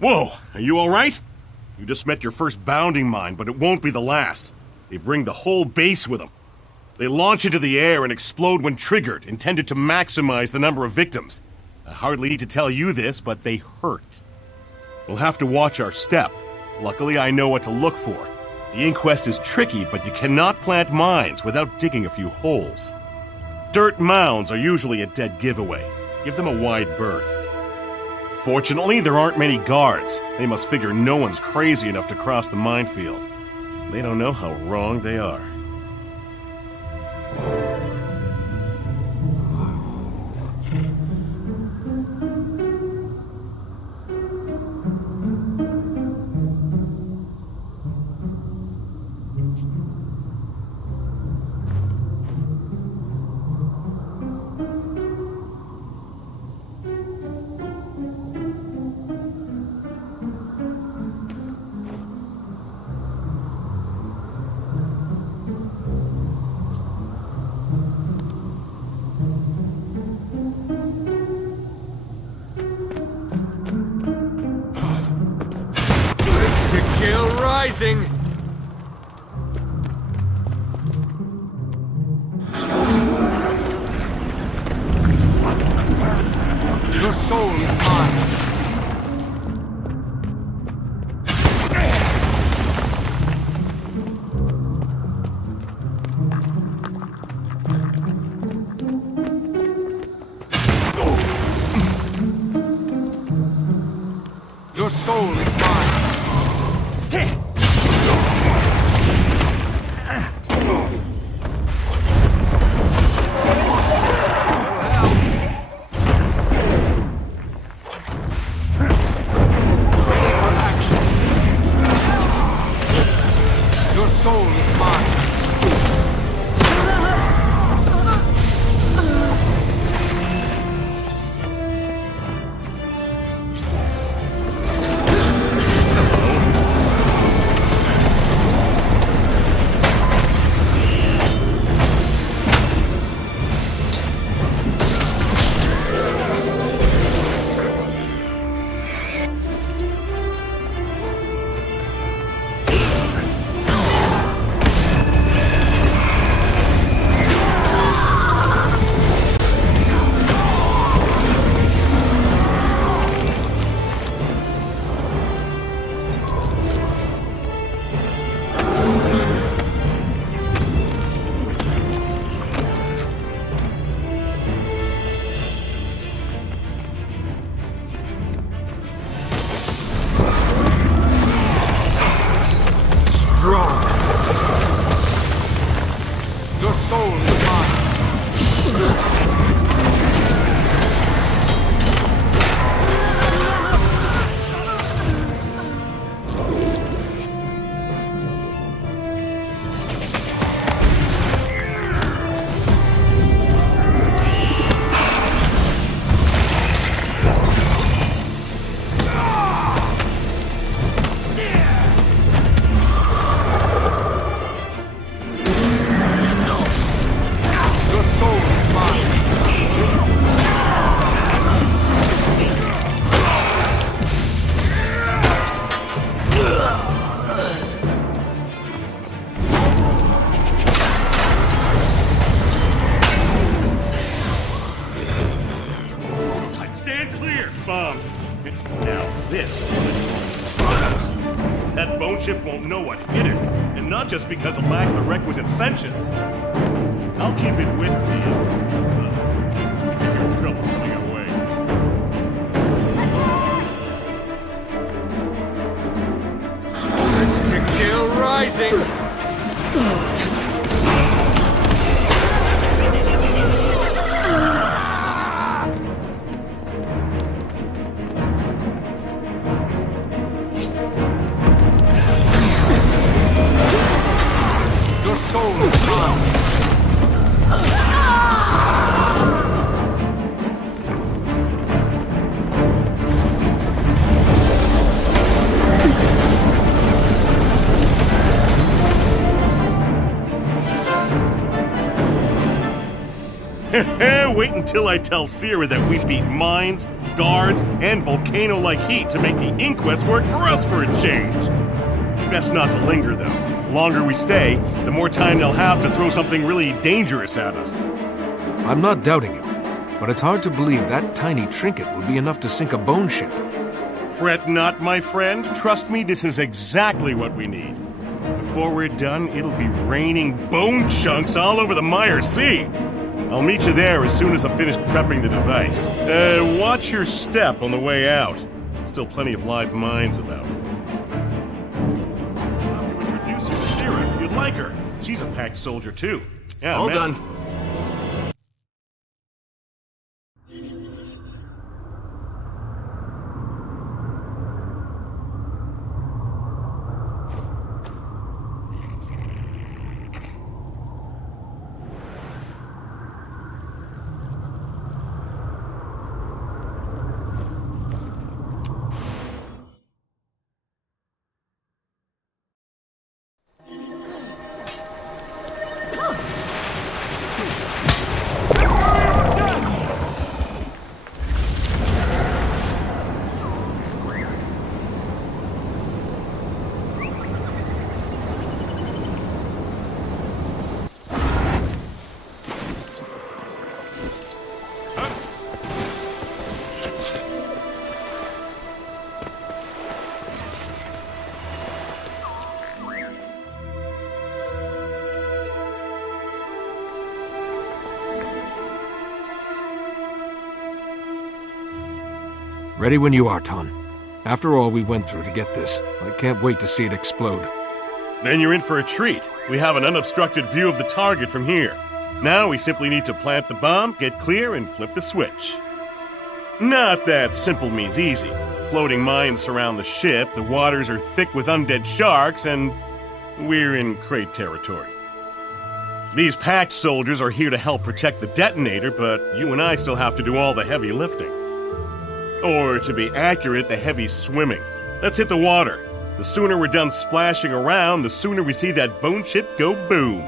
Whoa, are you alright? You just met your first bounding mine, but it won't be the last. They've ringed the whole base with them. They launch into the air and explode when triggered, intended to maximize the number of victims. I hardly need to tell you this, but they hurt. We'll have to watch our step. Luckily, I know what to look for. The inquest is tricky, but you cannot plant mines without digging a few holes. Dirt mounds are usually a dead giveaway. Give them a wide berth. Fortunately, there aren't many guards. They must figure no one's crazy enough to cross the minefield. They don't know how wrong they are. Rising! Your soul is mine. Your soul is mine. Your soul is mine. Bomb. Now this. That bone chip won't know what hit it, and not just because it lacks the requisite sentience. I'll keep it with me. Give your trouble coming our way. To kill rising. Your soul is mine. Wait until I tell Sierra that we beat mines, guards, and volcano-like heat to make the inquest work for us for a change. Best not to linger, though. The longer we stay, the more time they'll have to throw something really dangerous at us. I'm not doubting you, but it's hard to believe that tiny trinket will be enough to sink a bone ship. Fret not, my friend. Trust me, this is exactly what we need. Before we're done, it'll be raining bone chunks all over the Mire Sea. I'll meet you there as soon as I've finished prepping the device. Watch your step on the way out. Still plenty of live mines about. I'll have to introduce you to Sarah. You'd like her. She's a packed soldier, too. Yeah, All man. done. Ready when you are, Ton. After all we went through to get this, I can't wait to see it explode. Then you're in for a treat. We have an unobstructed view of the target from here. Now we simply need to plant the bomb, get clear, and flip the switch. Not that simple means easy. Floating mines surround the ship, the waters are thick with undead sharks, and we're in Crate territory. These packed soldiers are here to help protect the detonator, but you and I still have to do all the heavy lifting. Or, to be accurate, the heavy swimming. Let's hit the water. The sooner we're done splashing around, the sooner we see that bone ship go boom.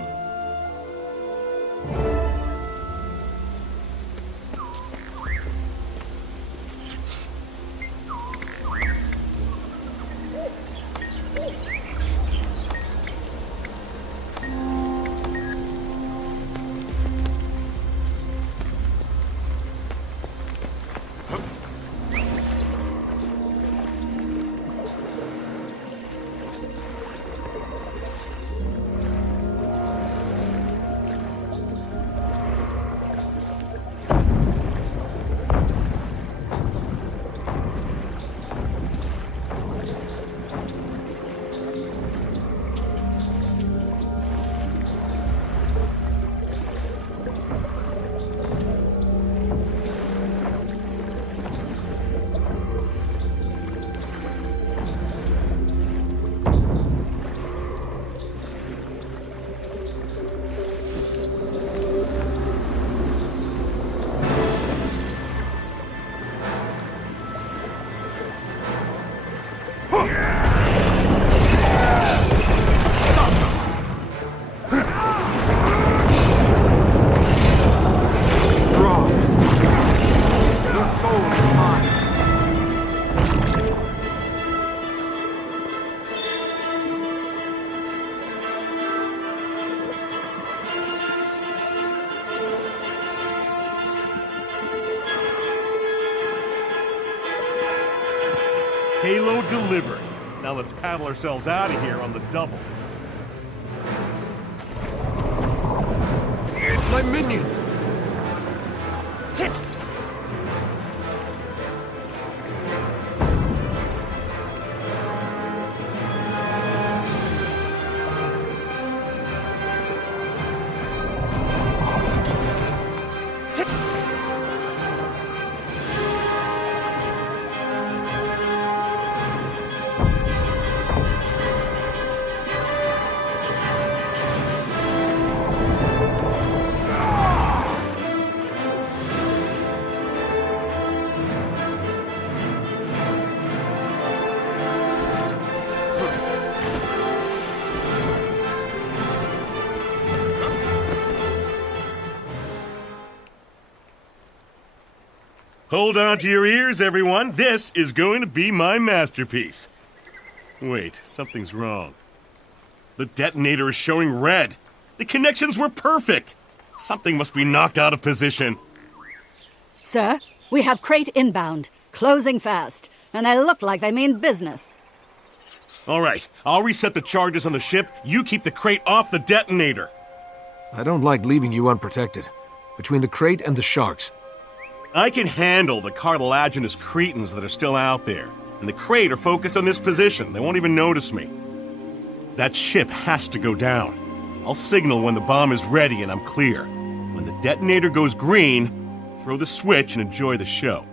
Payload delivered. Now let's paddle ourselves out of here on the double. My minion! Hold on to your ears, everyone. This is going to be my masterpiece. Wait, something's wrong. The detonator is showing red. The connections were perfect. Something must be knocked out of position. Sir, we have crate inbound, closing fast, and they look like they mean business. All right, I'll reset the charges on the ship. You keep the crate off the detonator. I don't like leaving you unprotected. Between the crate and the sharks. I can handle the cartilaginous cretins that are still out there. And the crate are focused on this position. They won't even notice me. That ship has to go down. I'll signal when the bomb is ready and I'm clear. When the detonator goes green, throw the switch and enjoy the show.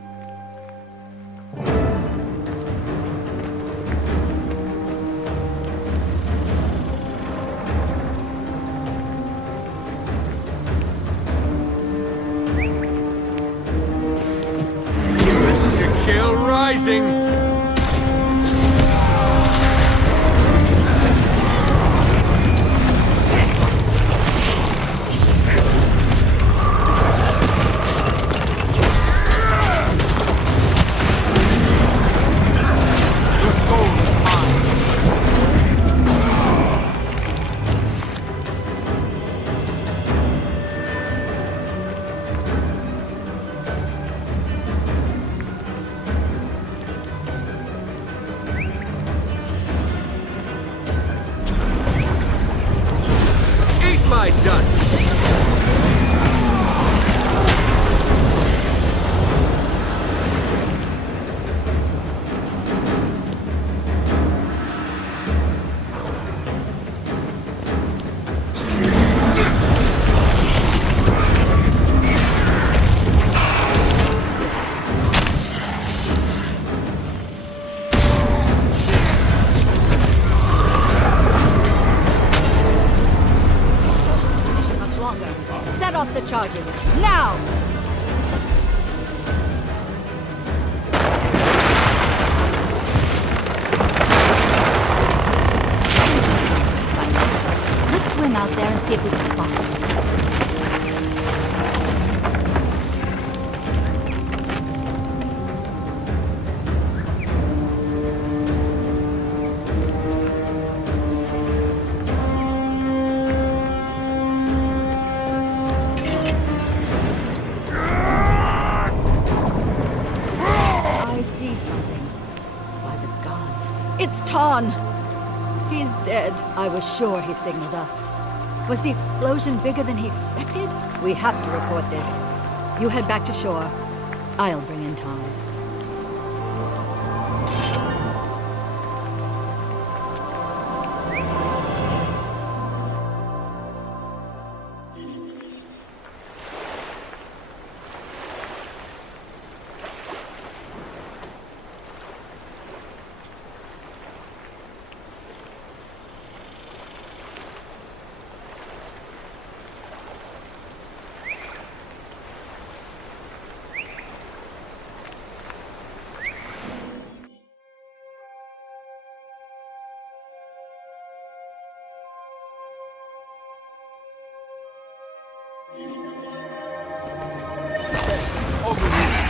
To kill rising. Your soul is mine. Eat my dust. Much longer. Set off the charges. Now! Right. Let's swim out there and see if we can spot them. I see something. By the gods. It's Ton! He's dead. I was sure he signaled us. Was the explosion bigger than he expected? We have to report this. You head back to shore. I'll bring in Ton. Over here.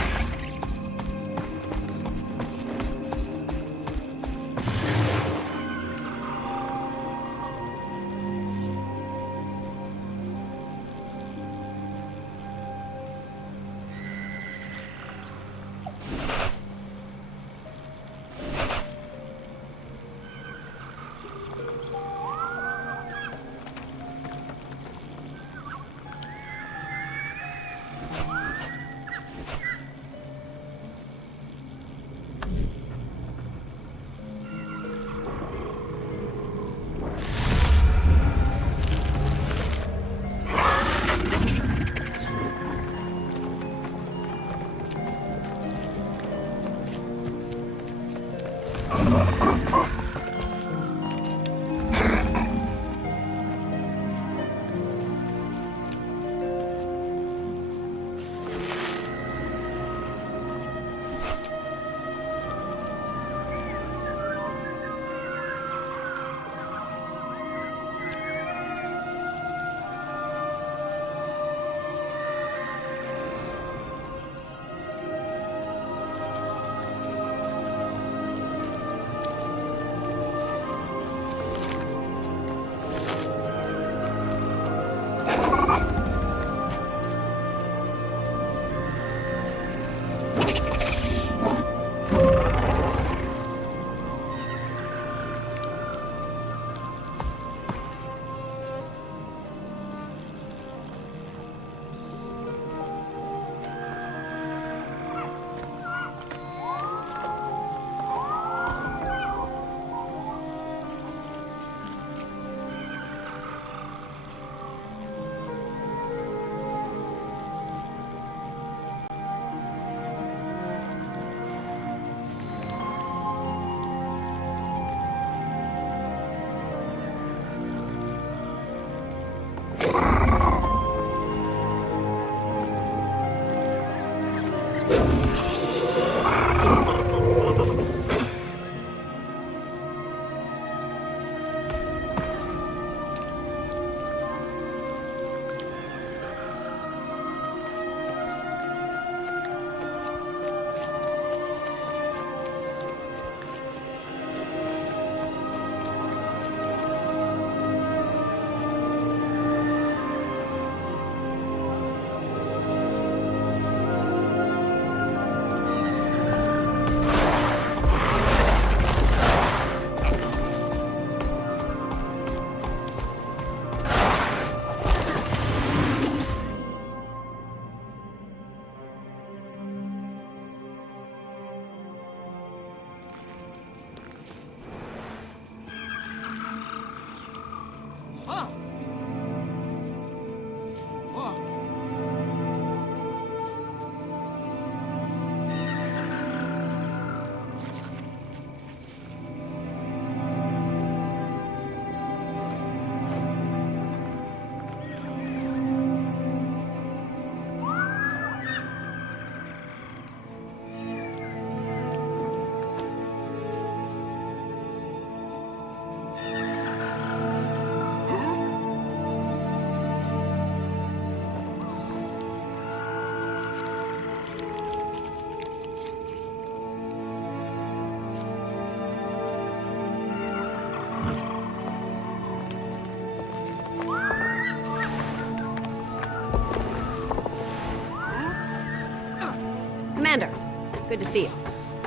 Good to see you.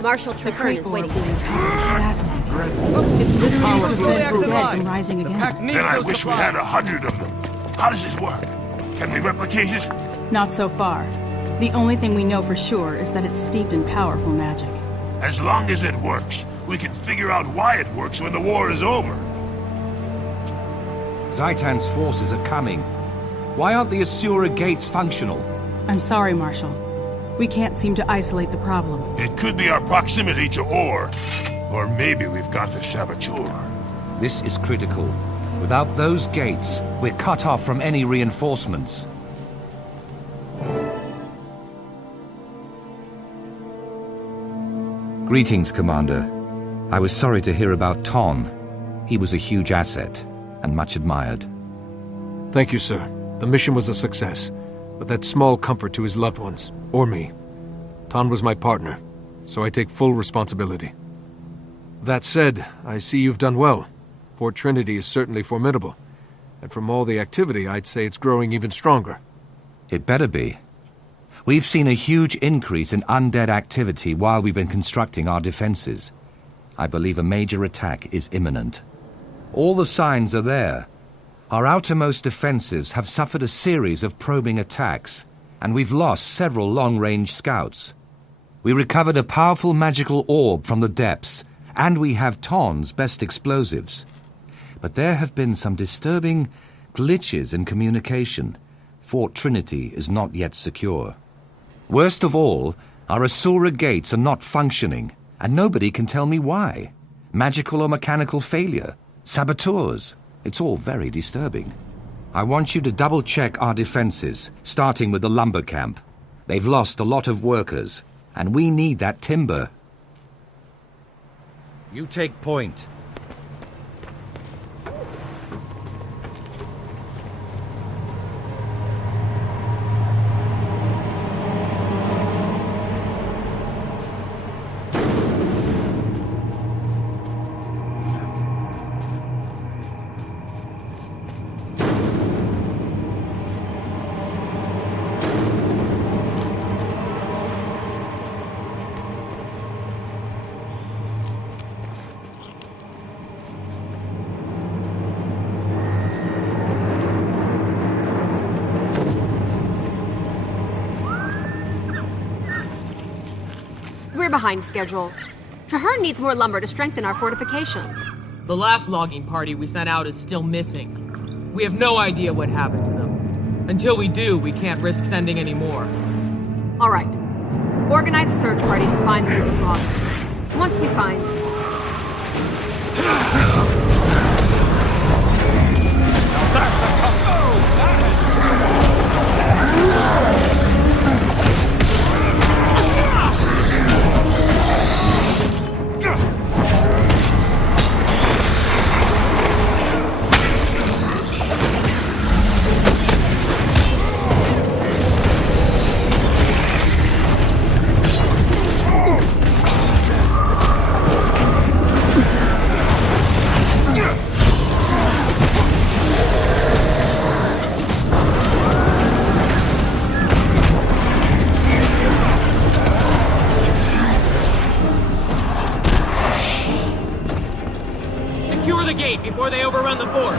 Marshal Traherne is waiting. Fascinating. It Literally was prevents exit the dead line. from rising The again. pack needs Then I those wish we supplies. had 100 of them. How does it work? Can we replicate it? Not so far. The only thing we know for sure is that it's steeped in powerful magic. As long as it works, we can figure out why it works when the war is over. Zaitan's forces are coming. Why aren't the Asura gates functional? I'm sorry, Marshal. We can't seem to isolate the problem. It could be our proximity to ore. Or maybe we've got the saboteur. This is critical. Without those gates, we're cut off from any reinforcements. Greetings, Commander. I was sorry to hear about Ton. He was a huge asset, and much admired. Thank you, sir. The mission was a success, but that's small comfort to his loved ones, or me. Ton was my partner, so I take full responsibility. That said, I see you've done well. Fort Trinity is certainly formidable, and from all the activity, I'd say it's growing even stronger. It better be. We've seen a huge increase in undead activity while we've been constructing our defenses. I believe a major attack is imminent. All the signs are there. Our outermost defensives have suffered a series of probing attacks, and we've lost several long-range scouts. We recovered a powerful magical orb from the depths, and we have Ton's best explosives. But there have been some disturbing glitches in communication. Fort Trinity is not yet secure. Worst of all, our Asura gates are not functioning, and nobody can tell me why. Magical or mechanical failure, saboteurs. It's all very disturbing. I want you to double-check our defenses, starting with the lumber camp. They've lost a lot of workers, and we need that timber. You take point. We're behind schedule. Traherne needs more lumber to strengthen our fortifications. The last logging party we sent out is still missing. We have no idea what happened to them. Until we do, we can't risk sending any more. All right. Organize a search party to find the missing loggers. Once we find... Secure the gate before they overrun the fort!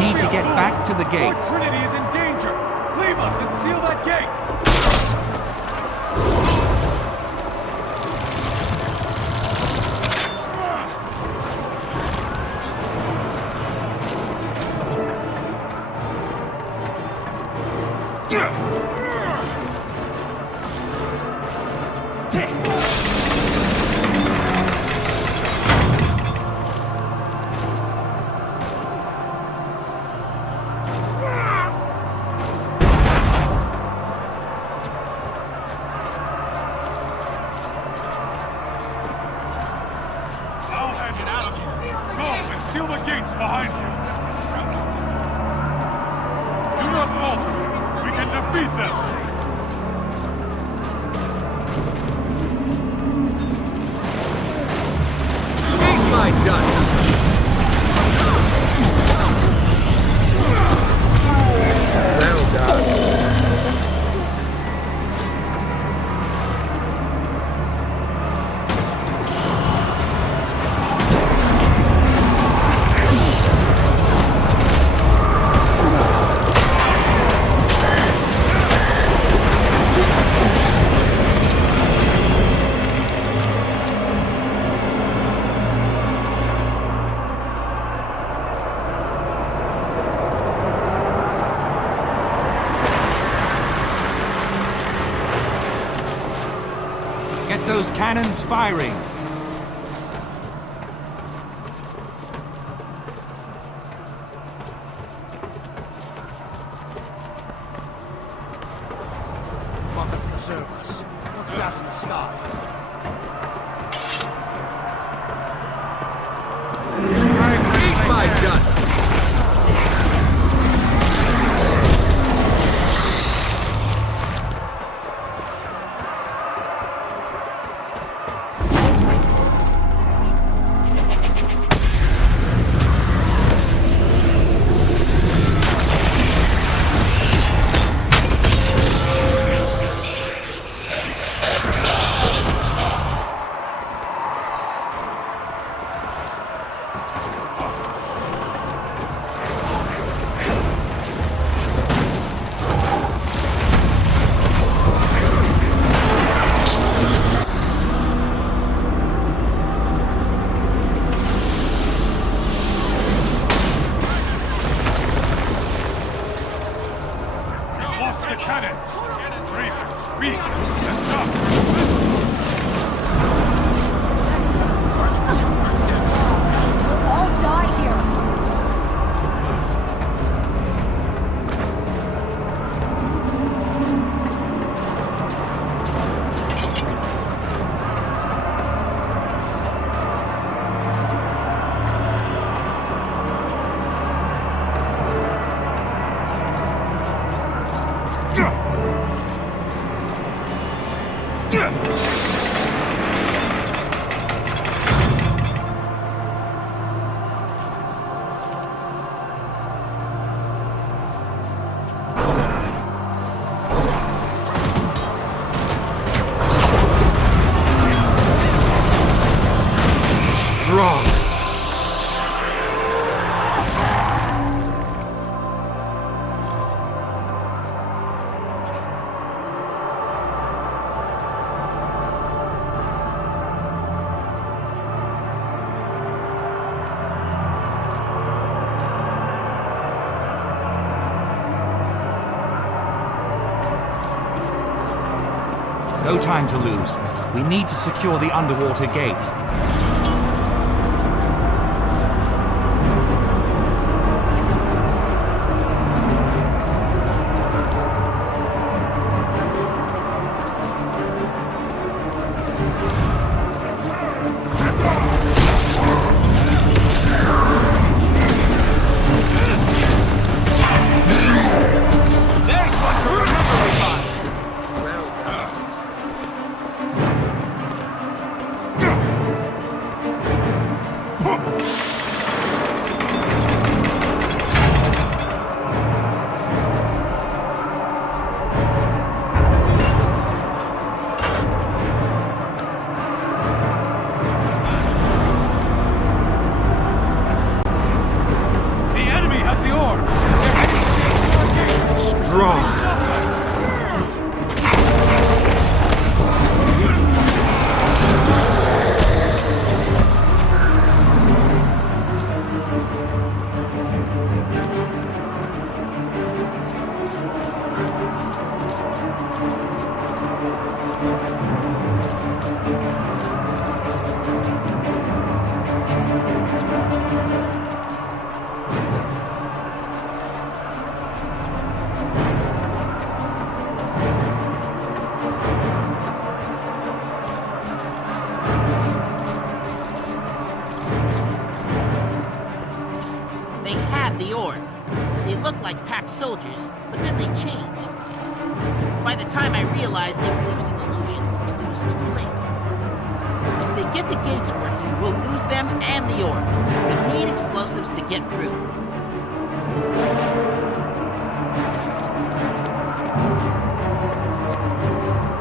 need to get back to the gate. Fort Trinity is in danger! Leave us and seal that gate! Seal the gates behind you! Do not falter! We can defeat them! Eat my dust! Well done. Get those cannons firing. Mother preserve us. What's that in the sky? Eat my dust! Lost the cannons! Weak and dumb! We'll all die here. Strong. No time to lose. We need to secure the underwater gate. There's one to remember me by! Well done. They looked like packed soldiers, but then they changed. By the time I realized they were using illusions, it was too late. If they get the gates working, we'll lose them and the orb. We need explosives to get through.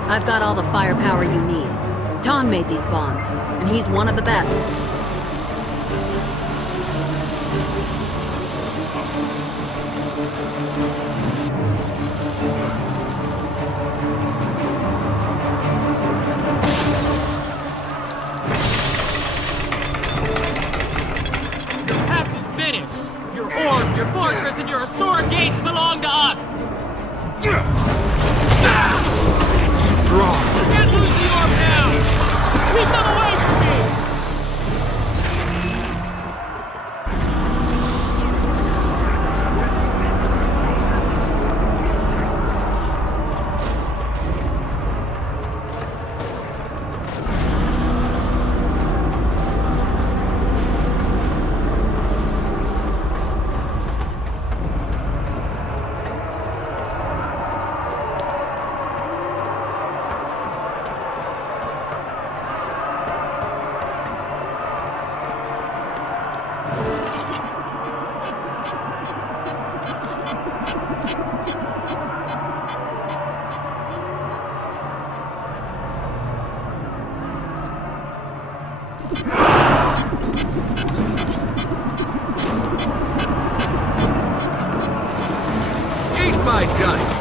I've got all the firepower you need. Ton made these bombs, and he's one of the best. The pact is finished. Your orb, your fortress, and your Asura gates belong to us. Strong. You can't lose the orb now. Keep them away from me. Eat my dust!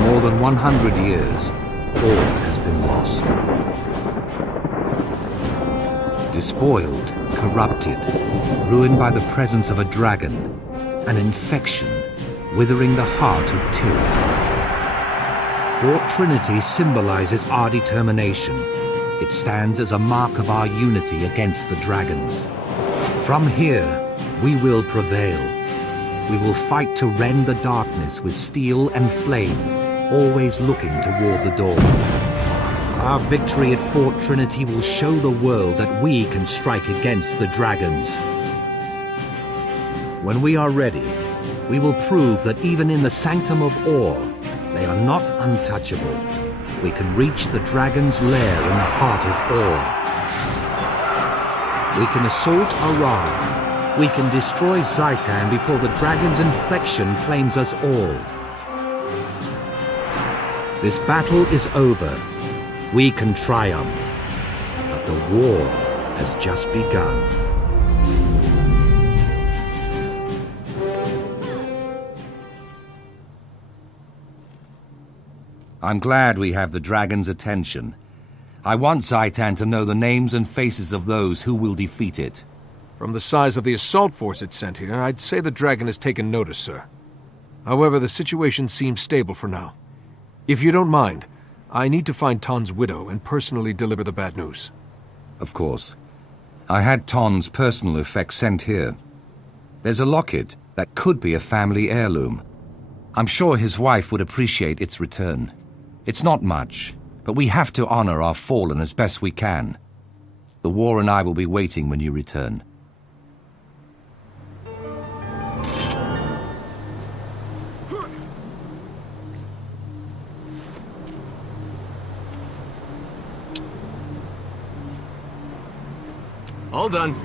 More than 100 years, all has been lost. Despoiled, corrupted, ruined by the presence of a dragon, an infection, withering the heart of tyranny. Fort Trinity symbolizes our determination. It stands as a mark of our unity against the dragons. From here, we will prevail. We will fight to rend the darkness with steel and flame, always looking toward the dawn. Our victory at Fort Trinity will show the world that we can strike against the dragons. When we are ready, we will prove that even in the Sanctum of Ore, they are not untouchable. We can reach the dragon's lair in the heart of Ore. We can assault Arad. We can destroy Zaitan before the dragon's infection claims us all. This battle is over. We can triumph. But the war has just begun. I'm glad we have the dragon's attention. I want Zaitan to know the names and faces of those who will defeat it. From the size of the assault force it sent here, I'd say the dragon has taken notice, sir. However, the situation seems stable for now. If you don't mind, I need to find Ton's widow and personally deliver the bad news. Of course. I had Ton's personal effects sent here. There's a locket that could be a family heirloom. I'm sure his wife would appreciate its return. It's not much, but we have to honor our fallen as best we can. The war and I will be waiting when you return. All done.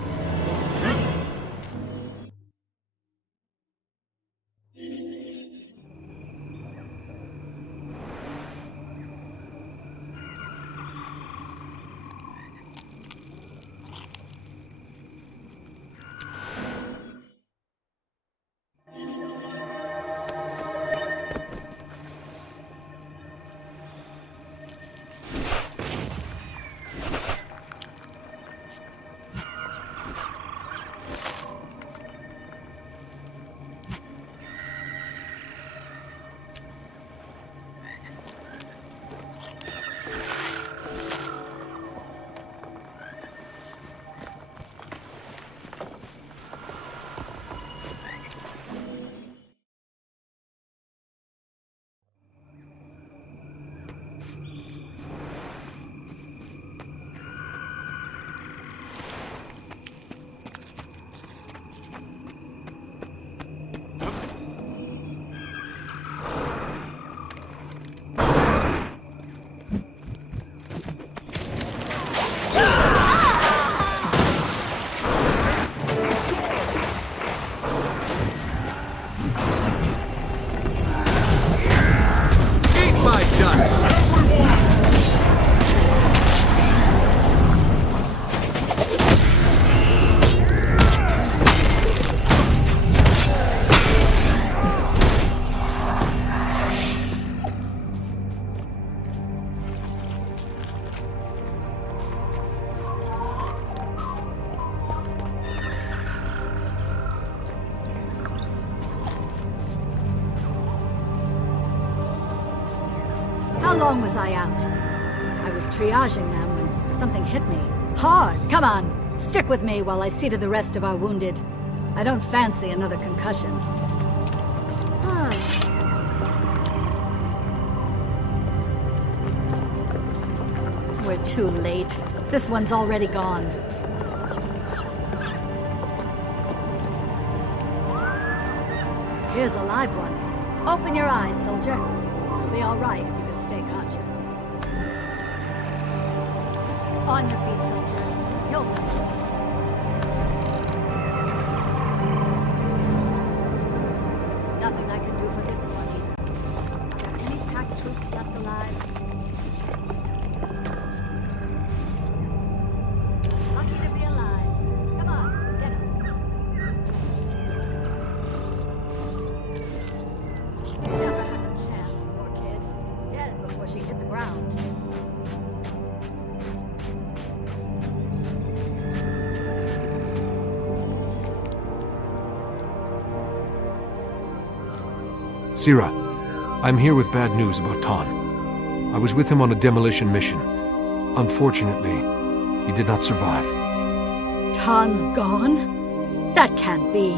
How long was I out? I was triaging them when something hit me. Hard! Come on! Stick with me while I see to the rest of our wounded. I don't fancy another concussion. We're too late. This one's already gone. Here's a live one. Open your eyes, soldier. You'll be all right if you can stay conscious. On your feet, soldier. You'll pass. Nothing I can do for this one either. Are there any pack troops left alive? Lucky to be alive. Come on, get him. Never had a chance, poor kid. Dead before she hit the ground. Sira, I'm here with bad news about Ton. I was with him on a demolition mission. Unfortunately, he did not survive. Ton's gone? That can't be.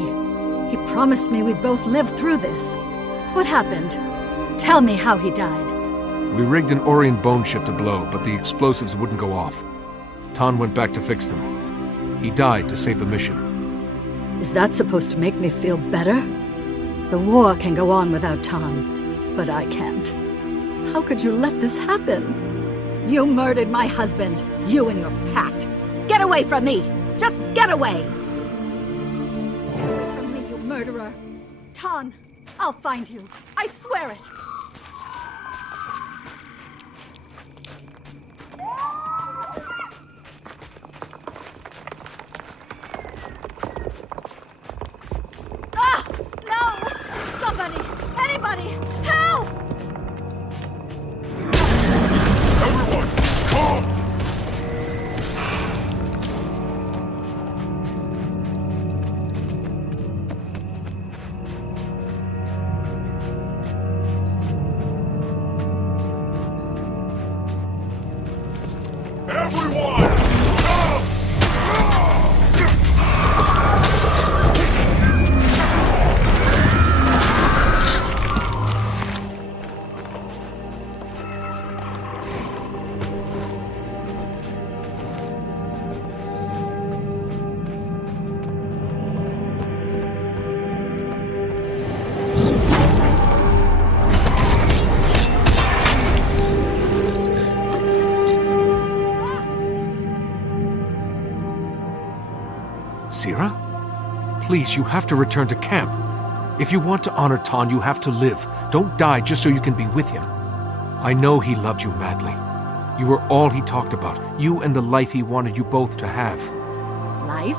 He promised me we'd both live through this. What happened? Tell me how he died. We rigged an Orient bone ship to blow, but the explosives wouldn't go off. Ton went back to fix them. He died to save the mission. Is that supposed to make me feel better? The war can go on without Ton, but I can't. How could you let this happen? You murdered my husband, you and your pact. Get away from me! Just get away! Get away from me, you murderer! Ton, I'll find you. I swear it! Anybody! Help! Everyone, calm! Sierra? Please, you have to return to camp. If you want to honor Ton, you have to live. Don't die just so you can be with him. I know he loved you madly. You were all he talked about. You and the life he wanted you both to have. Life?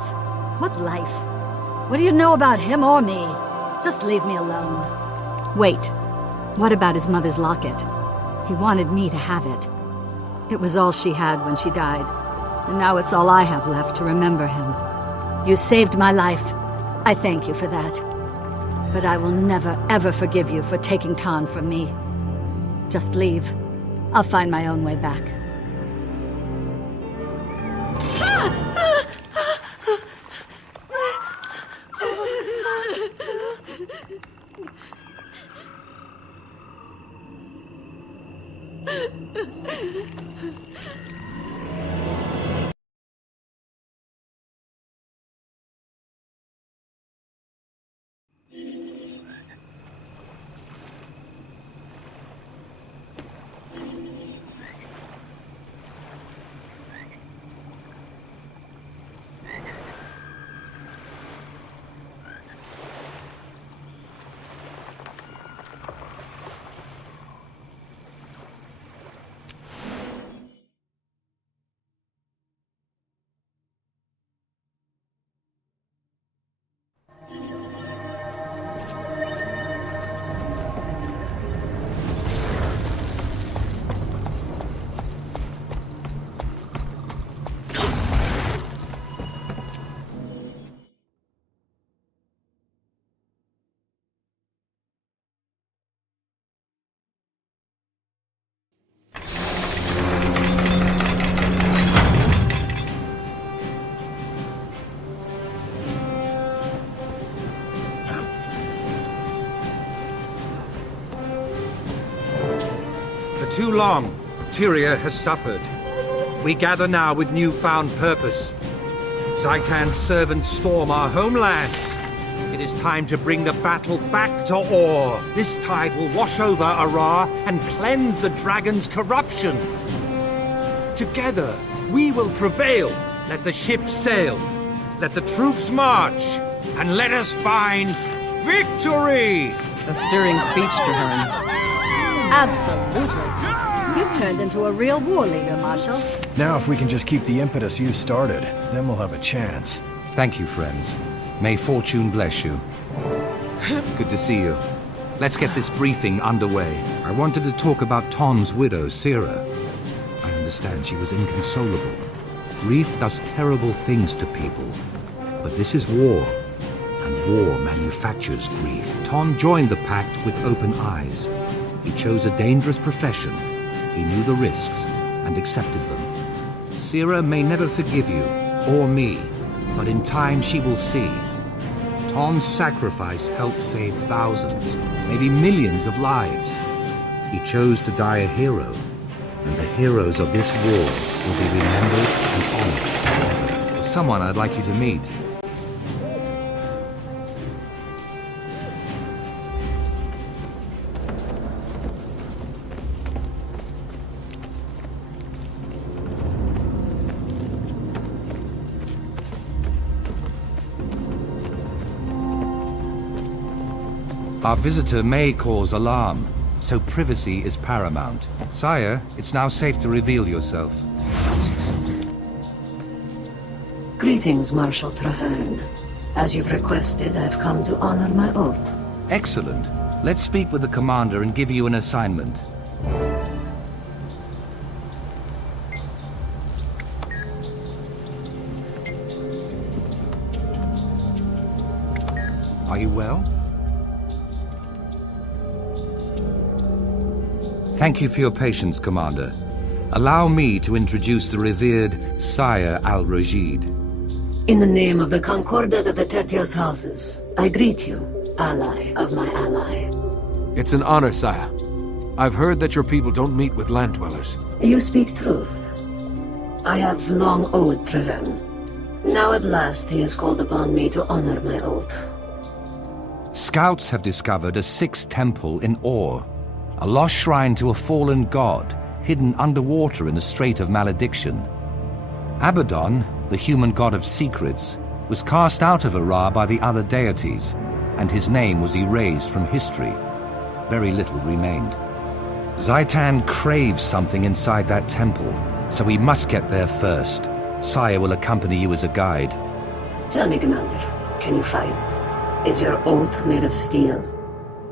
What life? What do you know about him or me? Just leave me alone. Wait. What about his mother's locket? He wanted me to have it. It was all she had when she died. And now it's all I have left to remember him. You saved my life. I thank you for that. But I will never, ever forgive you for taking Ton from me. Just leave. I'll find my own way back. Too long, Tyria has suffered. We gather now with newfound purpose. Zaitan's servants storm our homelands. It is time to bring the battle back to Or. This tide will wash over Arar and cleanse the dragon's corruption. Together, we will prevail. Let the ships sail. Let the troops march. And let us find victory! A stirring speech, Traherne. Absolutely. You've turned into a real war leader, Marshal. Now if we can just keep the impetus you started, then we'll have a chance. Thank you, friends. May fortune bless you. Good to see you. Let's get this briefing underway. I wanted to talk about Ton's widow, Sierra. I understand she was inconsolable. Grief does terrible things to people. But this is war. And war manufactures grief. Ton joined the pact with open eyes. He chose a dangerous profession. He knew the risks and accepted them. Sierra may never forgive you, or me, but in time she will see. Ton's sacrifice helped save thousands, maybe millions of lives. He chose to die a hero, and the heroes of this war will be remembered and honored. There's someone I'd like you to meet. Our visitor may cause alarm, so privacy is paramount. Sire, it's now safe to reveal yourself. Greetings, Marshal Traherne. As you've requested, I've come to honor my oath. Excellent. Let's speak with the commander and give you an assignment. Are you well? Thank you for your patience, Commander. Allow me to introduce the revered Sire Al-Rashid. In the name of the Concordat of the Tetios houses, I greet you, ally of my ally. It's an honor, Sire. I've heard that your people don't meet with land dwellers. You speak truth. I have long owed Traherne. Now at last he has called upon me to honor my oath. Scouts have discovered a sixth temple in Or. A lost shrine to a fallen god, hidden underwater in the Strait of Malediction. Abaddon, the human god of secrets, was cast out of Ra by the other deities, and his name was erased from history. Very little remained. Zaitan craves something inside that temple, so we must get there first. Sire will accompany you as a guide. Tell me, Commander, can you fight? Is your oath made of steel?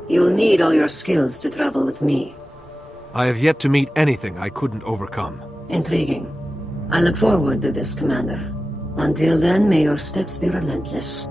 You'll need all your skills to travel with me. I have yet to meet anything I couldn't overcome. Intriguing. I look forward to this, Commander. Until then, may your steps be relentless.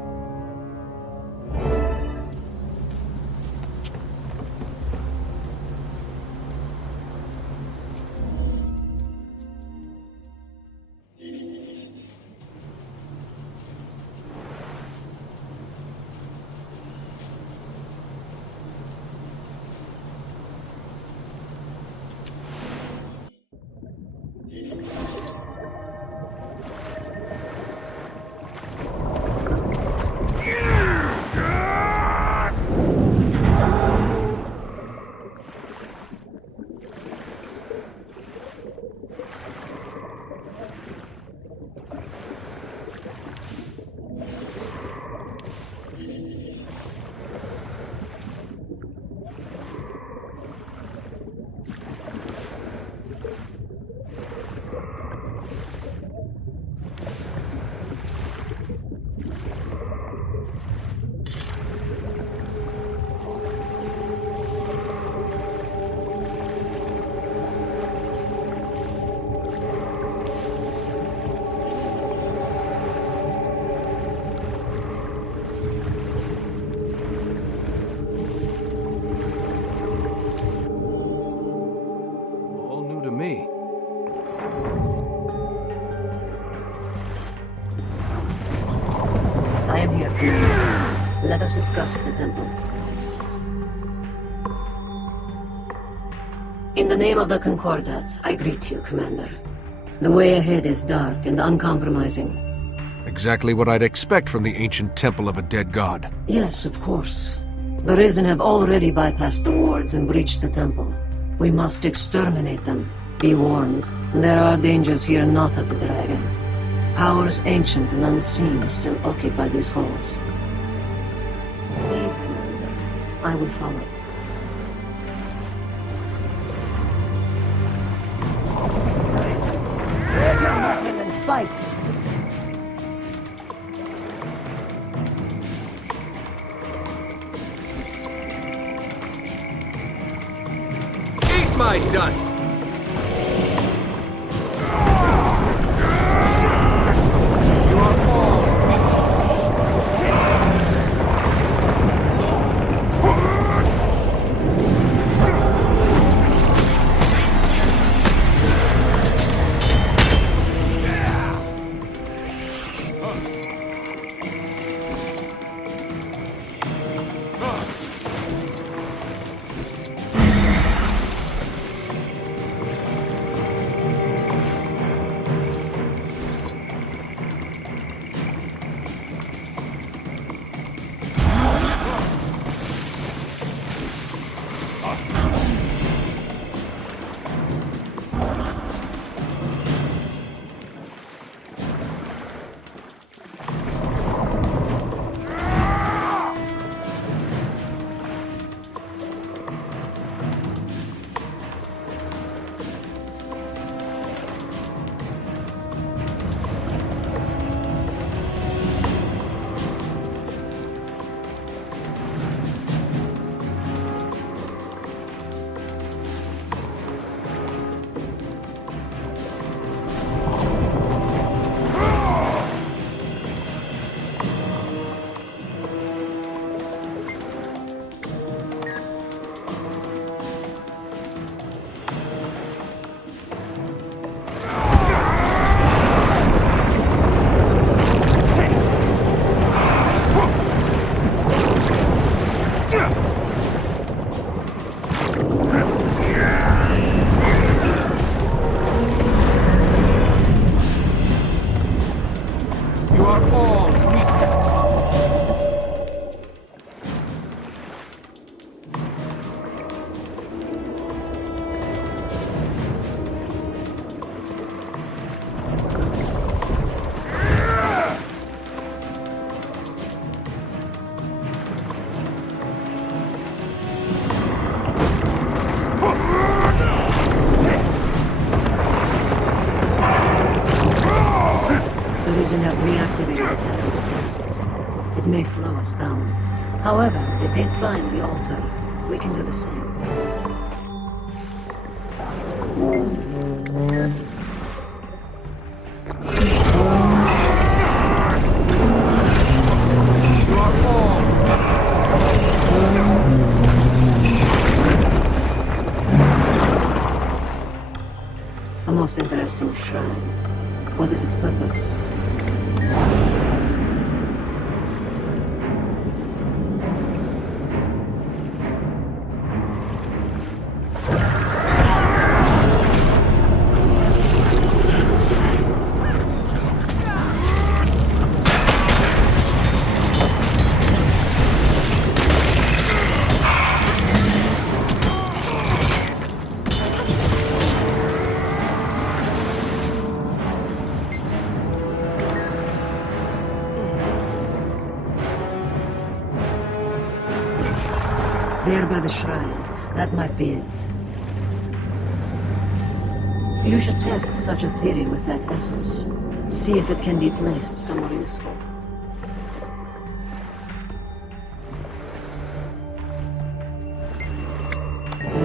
Let us discuss the temple. In the name of the Concordat, I greet you, Commander. The way ahead is dark and uncompromising. Exactly what I'd expect from the ancient temple of a dead god. Yes, of course. The Risen have already bypassed the wards and breached the temple. We must exterminate them. Be warned, there are dangers here not of the dragon. Powers ancient and unseen still occupy these halls. I will follow. Raise your weapon and fight! Eat my dust! attack defenses. It may slow us down. However, they did find the altar. We can do the same. A most interesting shrine. What is its purpose? There by the shrine. That might be it. You should test such a theory with that essence. See if it can be placed somewhere useful.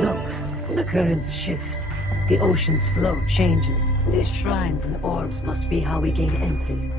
Look, the currents shift. The ocean's flow changes. These shrines and orbs must be how we gain entry.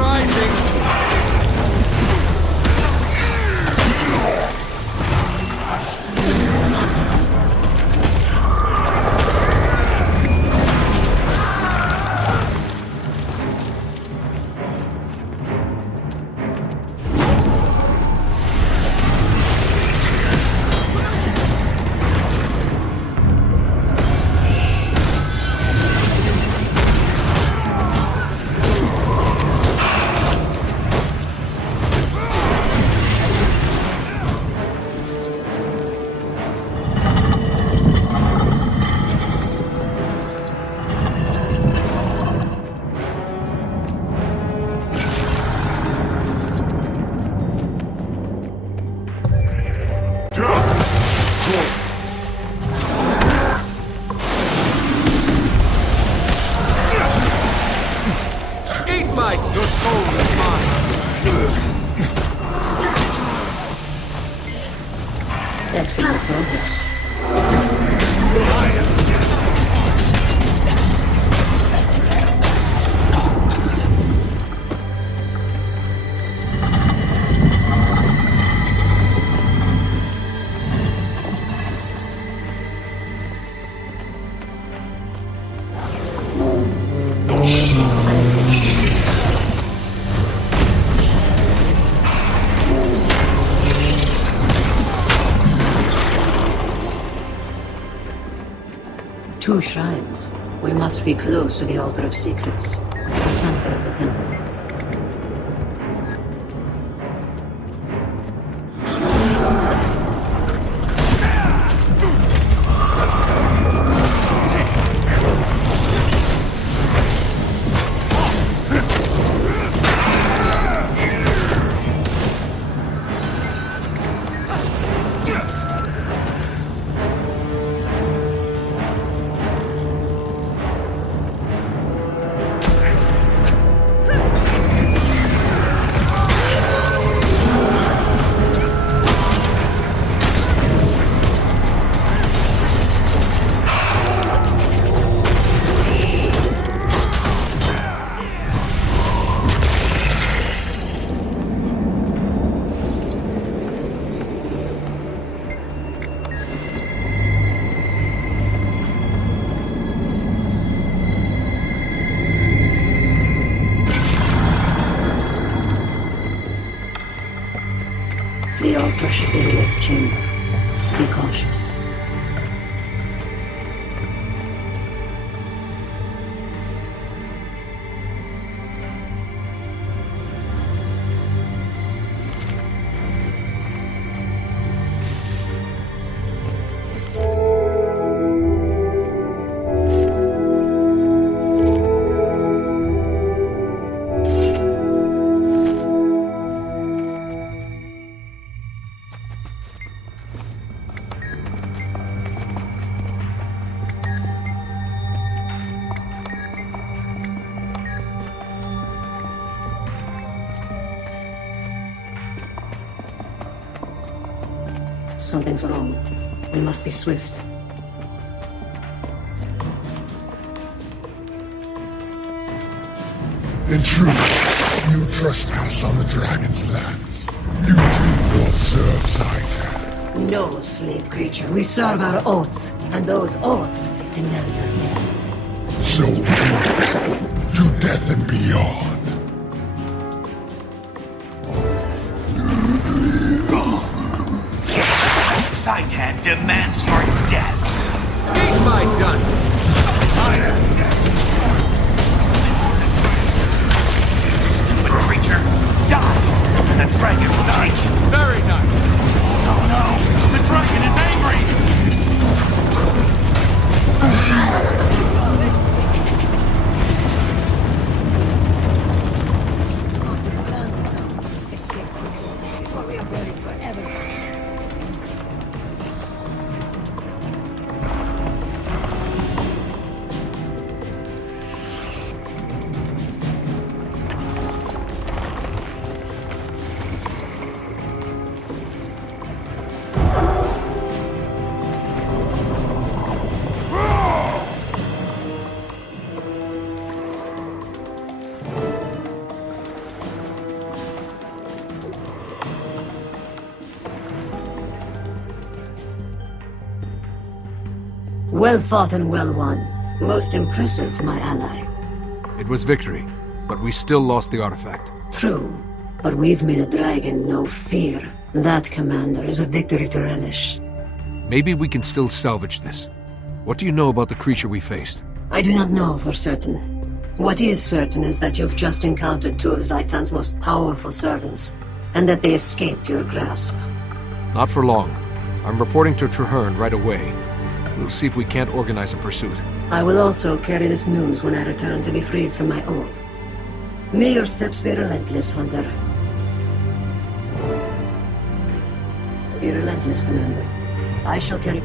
rising! Your soul is mine! Excellent progress. Two shrines. We must be close to the Altar of Secrets, the center of the temple. The altar should be the next chamber. Be cautious. Something's wrong. We must be swift. Intruder, you trespass on the dragon's lands. You too will serve Zaitan. No, slave creature. We serve our oaths, and those oaths demand your head. So be it. To death and beyond. Zaitan demands your death. Eat my dust! Stupid creature, die, and the dragon will take you. Very nice. Oh no, the dragon is angry! Escape before we are buried forever. Well fought and well won. Most impressive, my ally. It was victory, but we still lost the artifact. True, but we've made a dragon no fear. That, Commander, is a victory to relish. Maybe we can still salvage this. What do you know about the creature we faced? I do not know for certain. What is certain is that you've just encountered two of Zaitan's most powerful servants, and that they escaped your grasp. Not for long. I'm reporting to Traherne right away. We'll see if we can't organize a pursuit. I will also carry this news when I return to be freed from my oath. May your steps be relentless, Hunter. Be relentless, Commander. I shall carry...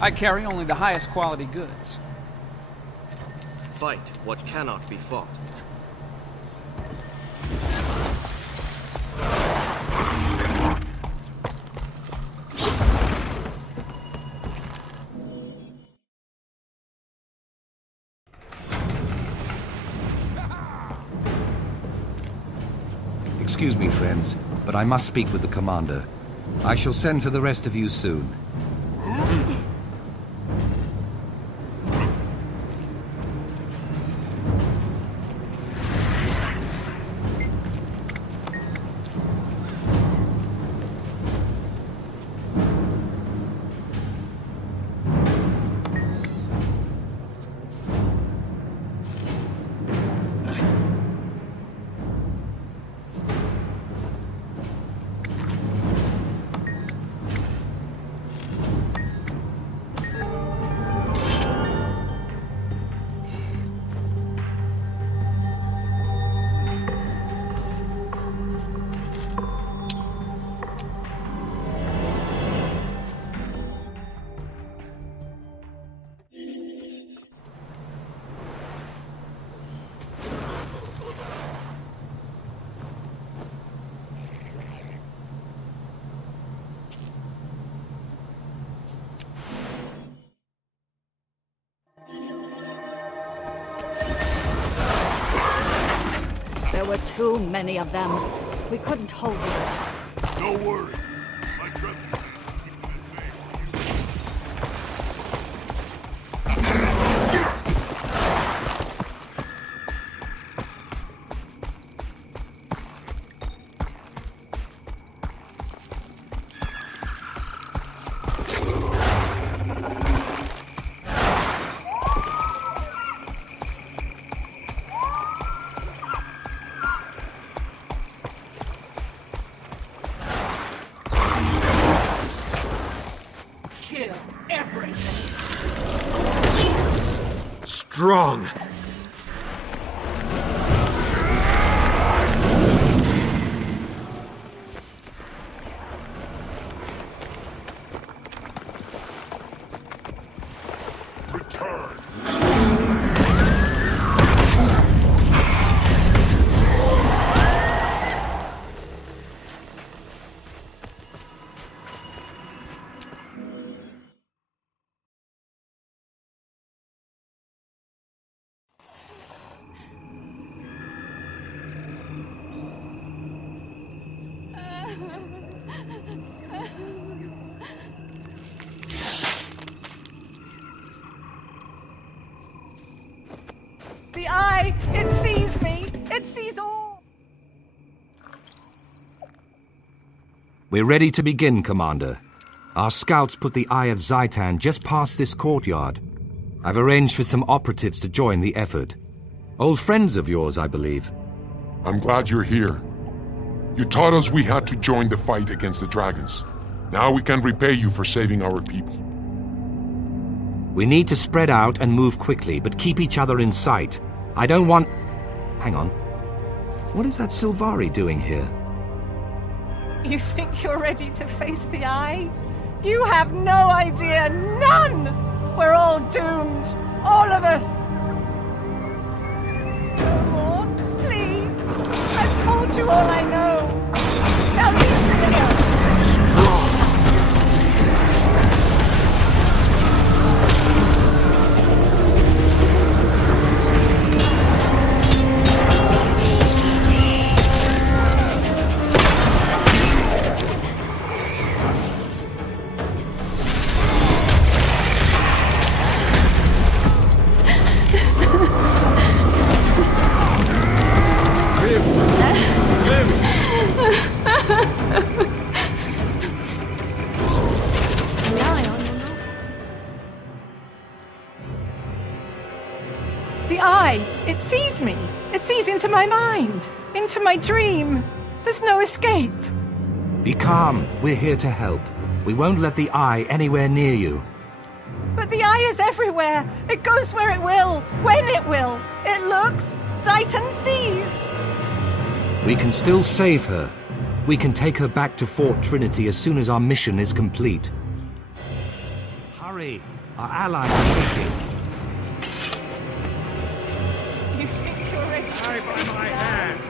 I carry only the highest quality goods. Fight what cannot be fought. Excuse me, friends, but I must speak with the commander. I shall send for the rest of you soon. There were too many of them. We couldn't hold them. Don't worry. My trust Strong! Return! The eye! It sees me! It sees all! We're ready to begin, Commander. Our scouts put the Eye of Zaitan just past this courtyard. I've arranged for some operatives to join the effort. Old friends of yours, I believe. I'm glad you're here. You taught us we had to join the fight against the dragons. Now we can repay you for saving our people. We need to spread out and move quickly, but keep each other in sight. I don't want... Hang on. What is that Sylvari doing here? You think you're ready to face the eye? You have no idea, none! We're all doomed. All of us. No more, please. I've told you all I know. Now leave me alone. The eye, it sees me. It sees into my mind, into my dream. There's no escape. Be calm. We're here to help. We won't let the eye anywhere near you. But the eye is everywhere. It goes where it will, when it will. It looks, sight and sees. We can still save her. We can take her back to Fort Trinity as soon as our mission is complete. Hurry! Our allies are waiting. You think you're ready? Die by my hand.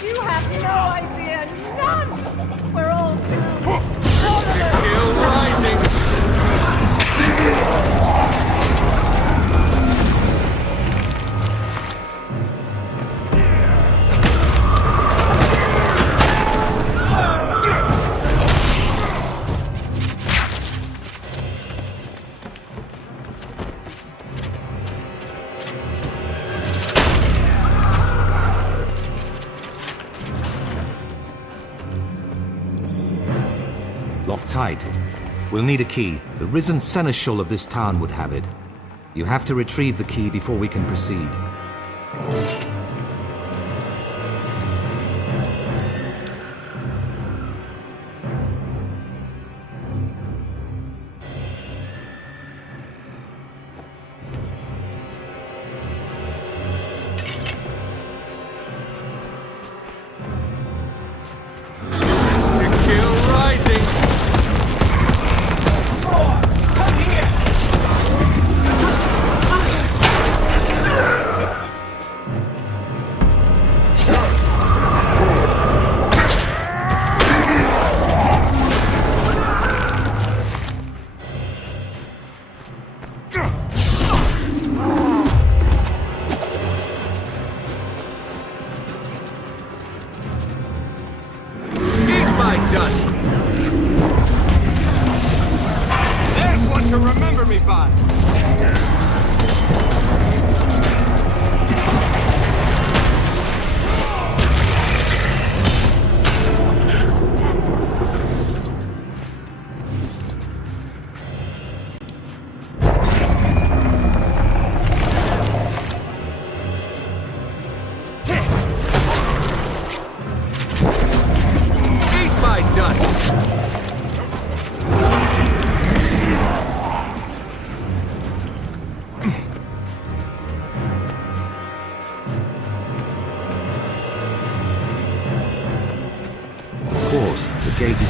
You have no idea. None. We're all doomed. All of us. Kill rising. Lock tight. We'll need a key. The risen seneschal of this town would have it. You have to retrieve the key before we can proceed.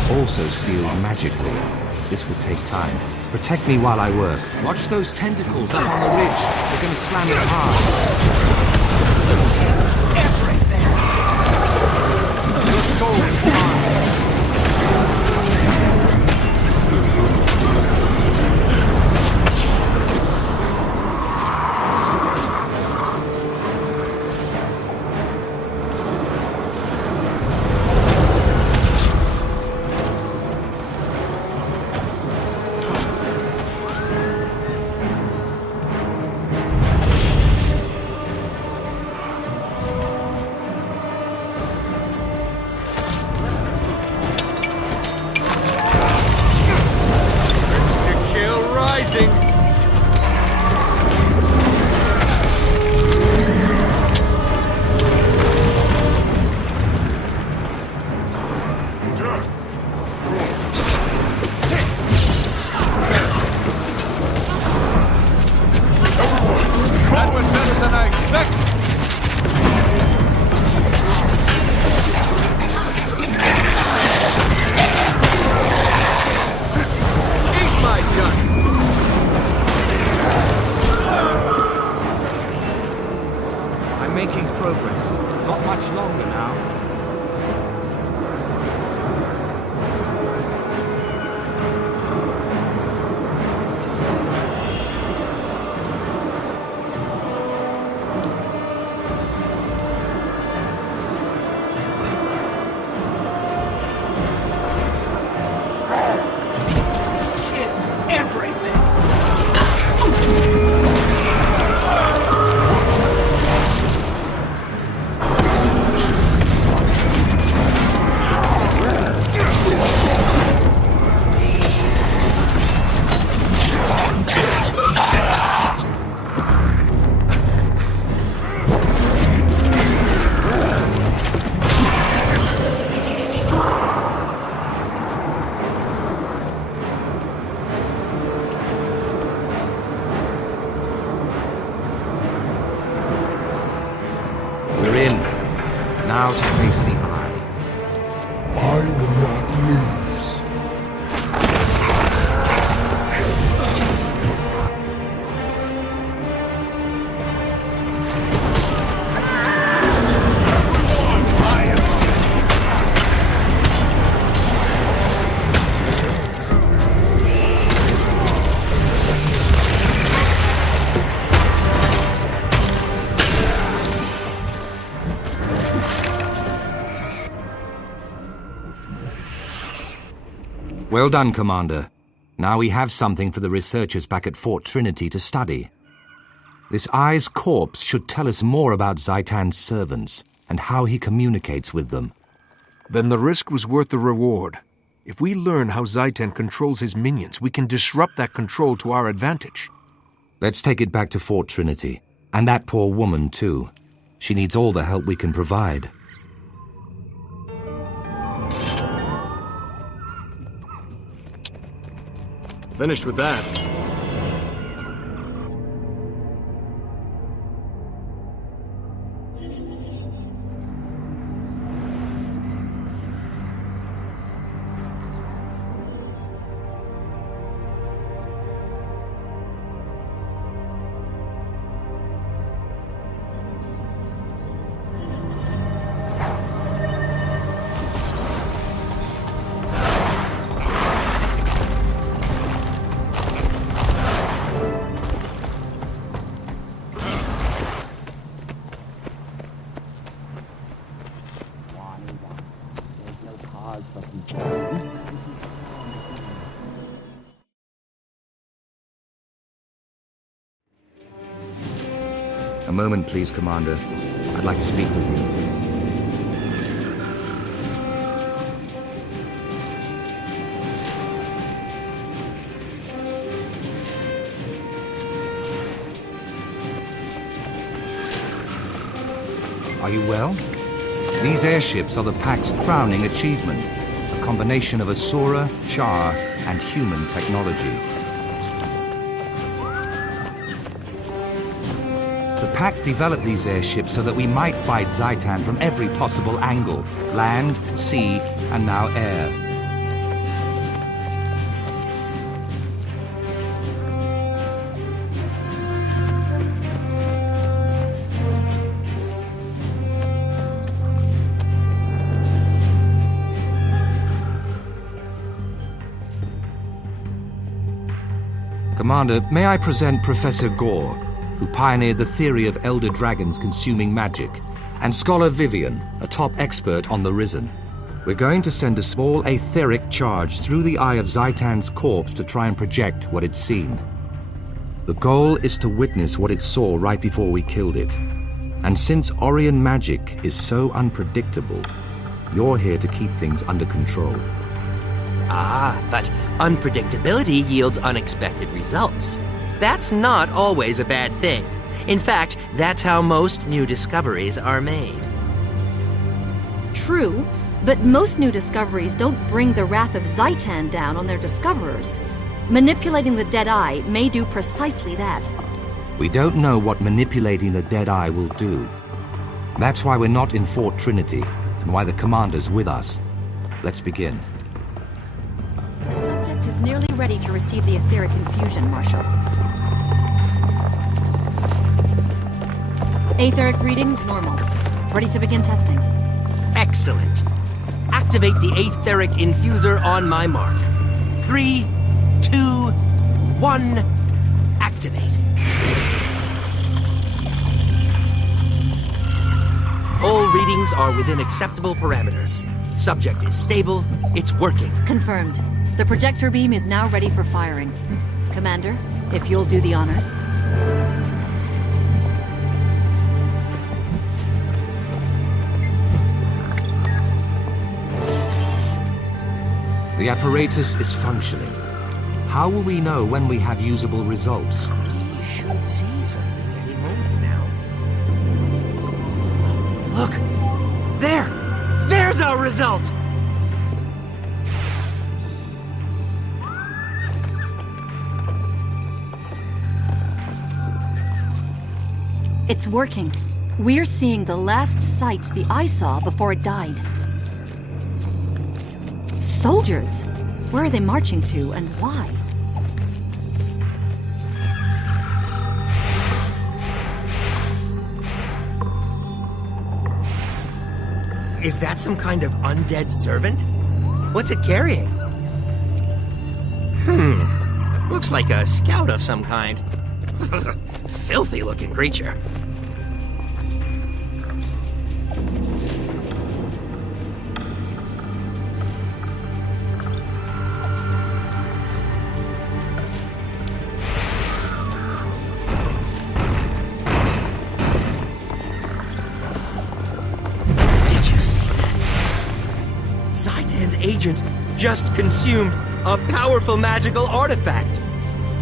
Also sealed magically. This will take time. Protect me while I work. Watch those tentacles up on the ridge. They're going to slam us hard. Everything. Your soul is mine. progress. Not much longer now. Now to face the eye. I will not lose. Well done, Commander. Now we have something for the researchers back at Fort Trinity to study. This Eye's corpse should tell us more about Zaitan's servants and how he communicates with them. Then the risk was worth the reward. If we learn how Zaitan controls his minions, we can disrupt that control to our advantage. Let's take it back to Fort Trinity. And that poor woman, too. She needs all the help we can provide. Finished with that. A moment, please, Commander. I'd like to speak with you. Are you well? These airships are the Pact's crowning achievement. A combination of Asura, Char, and human technology. The Pact developed these airships so that we might fight Zaitan from every possible angle. Land, sea, and now air. Commander, may I present Professor Gore, who pioneered the theory of elder dragons consuming magic, and Scholar Vivian, a top expert on the Risen. We're going to send a small etheric charge through the eye of Zaitan's corpse to try and project what it's seen. The goal is to witness what it saw right before we killed it. And since Orion magic is so unpredictable, you're here to keep things under control. Ah, but unpredictability yields unexpected results. That's not always a bad thing. In fact, that's how most new discoveries are made. True, but most new discoveries don't bring the wrath of Zaitan down on their discoverers. Manipulating the dead eye may do precisely that. We don't know what manipulating the dead eye will do. That's why we're not in Fort Trinity, and why the Commander's with us. Let's begin. The subject is nearly ready to receive the etheric infusion, Marshal. Aetheric readings, normal. Ready to begin testing. Excellent. Activate the Aetheric infuser on my mark. 3, 2, 1, activate. All readings are within acceptable parameters. Subject is stable, it's working. Confirmed. The projector beam is now ready for firing. Commander, if you'll do the honors. The apparatus is functioning. How will we know when we have usable results? You should see something any moment now. Look! There! There's our result! It's working. We're seeing the last sights the eye saw before it died. Soldiers! Where are they marching to, and why? Is that some kind of undead servant? What's it carrying? Looks like a scout of some kind. Filthy looking creature. Agent just consumed a powerful magical artifact.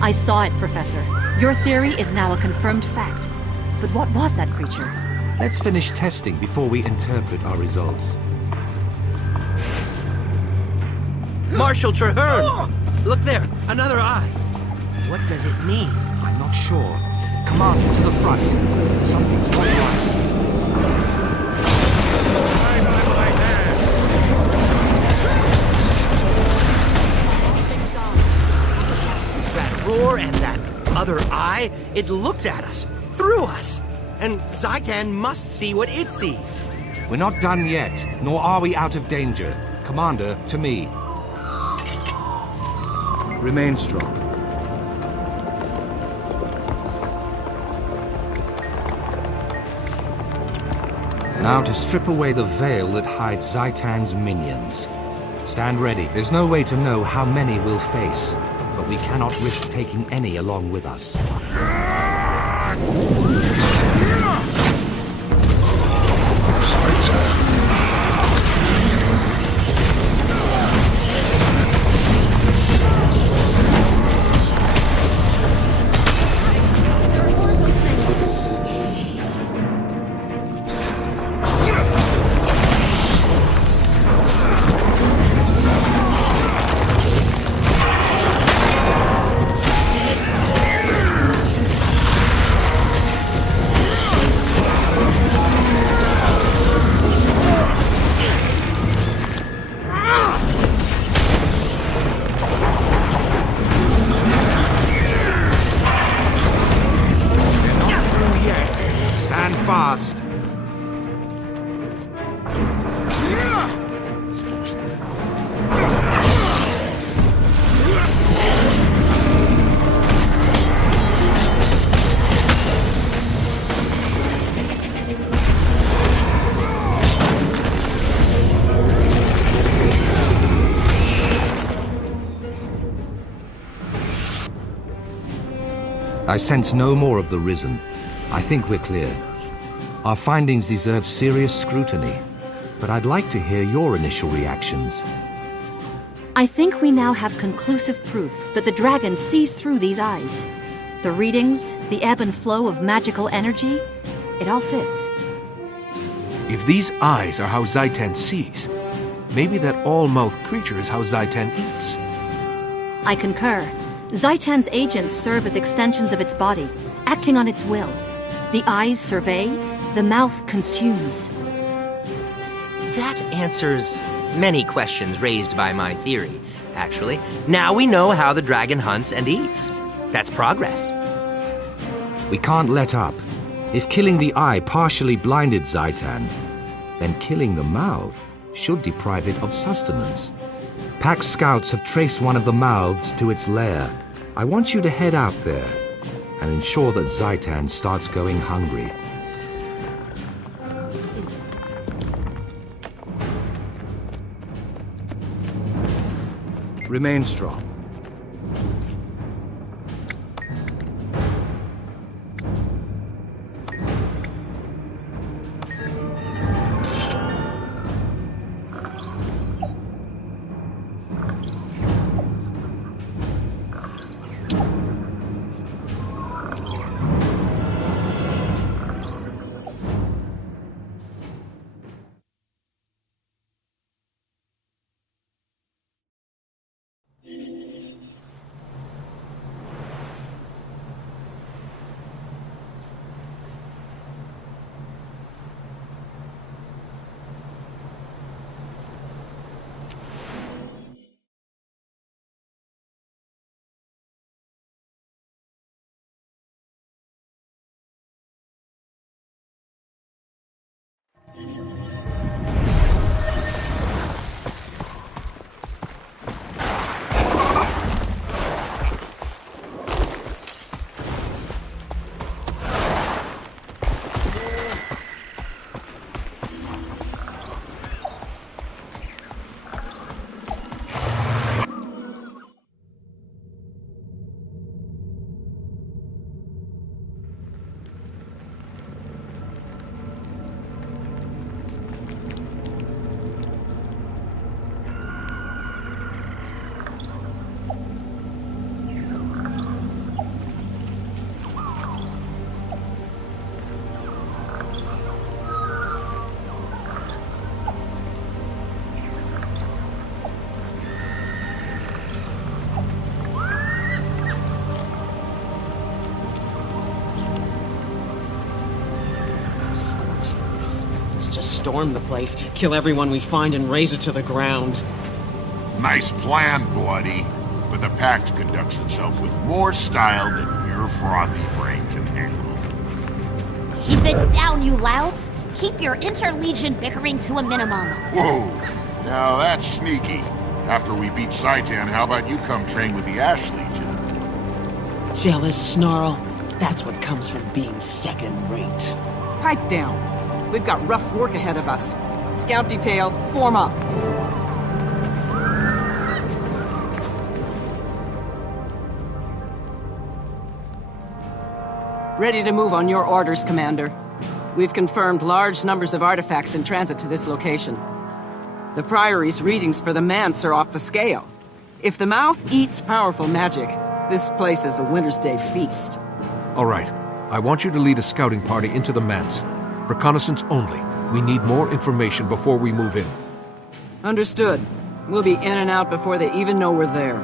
I saw it, Professor. Your theory is now a confirmed fact. But what was that creature? Let's finish testing before we interpret our results. Marshal Traherne! Look there, another eye. What does it mean? I'm not sure. Commander, to the front. Something's not right. Roar and that other eye, it looked at us, through us. And Zaitan must see what it sees. We're not done yet, nor are we out of danger. Commander, to me. Remain strong. Now to strip away the veil that hides Zaitan's minions. Stand ready. There's no way to know how many we'll face. But we cannot risk taking any along with us. Fast. I sense no more of the Risen. I think we're clear. Our findings deserve serious scrutiny, but I'd like to hear your initial reactions. I think we now have conclusive proof that the dragon sees through these eyes. The readings, the ebb and flow of magical energy, it all fits. If these eyes are how Zaitan sees, maybe that all-mouth creature is how Zaitan eats. I concur. Zaitan's agents serve as extensions of its body, acting on its will. The eyes survey, the mouth consumes. That answers many questions raised by my theory, actually. Now we know how the dragon hunts and eats. That's progress. We can't let up. If killing the eye partially blinded Zaitan, then killing the mouth should deprive it of sustenance. Pack scouts have traced one of the mouths to its lair. I want you to head out there and ensure that Zaitan starts going hungry. Remain strong. Storm the place, kill everyone we find, and raze it to the ground. Nice plan, Bloody. But the Pact conducts itself with more style than your frothy brain can handle. Keep it down, you louds! Keep your interlegion bickering to a minimum. Whoa! Now that's sneaky. After we beat Saitan, how about you come train with the Ash Legion? Jealous, Snarl? That's what comes from being second-rate. Pipe down. We've got rough work ahead of us. Scout detail, form up. Ready to move on your orders, Commander. We've confirmed large numbers of artifacts in transit to this location. The Priory's readings for the Manse are off the scale. If the mouth eats powerful magic, this place is a Winter's Day feast. All right. I want you to lead a scouting party into the Manse. Reconnaissance only. We need more information before we move in. Understood. We'll be in and out before they even know we're there.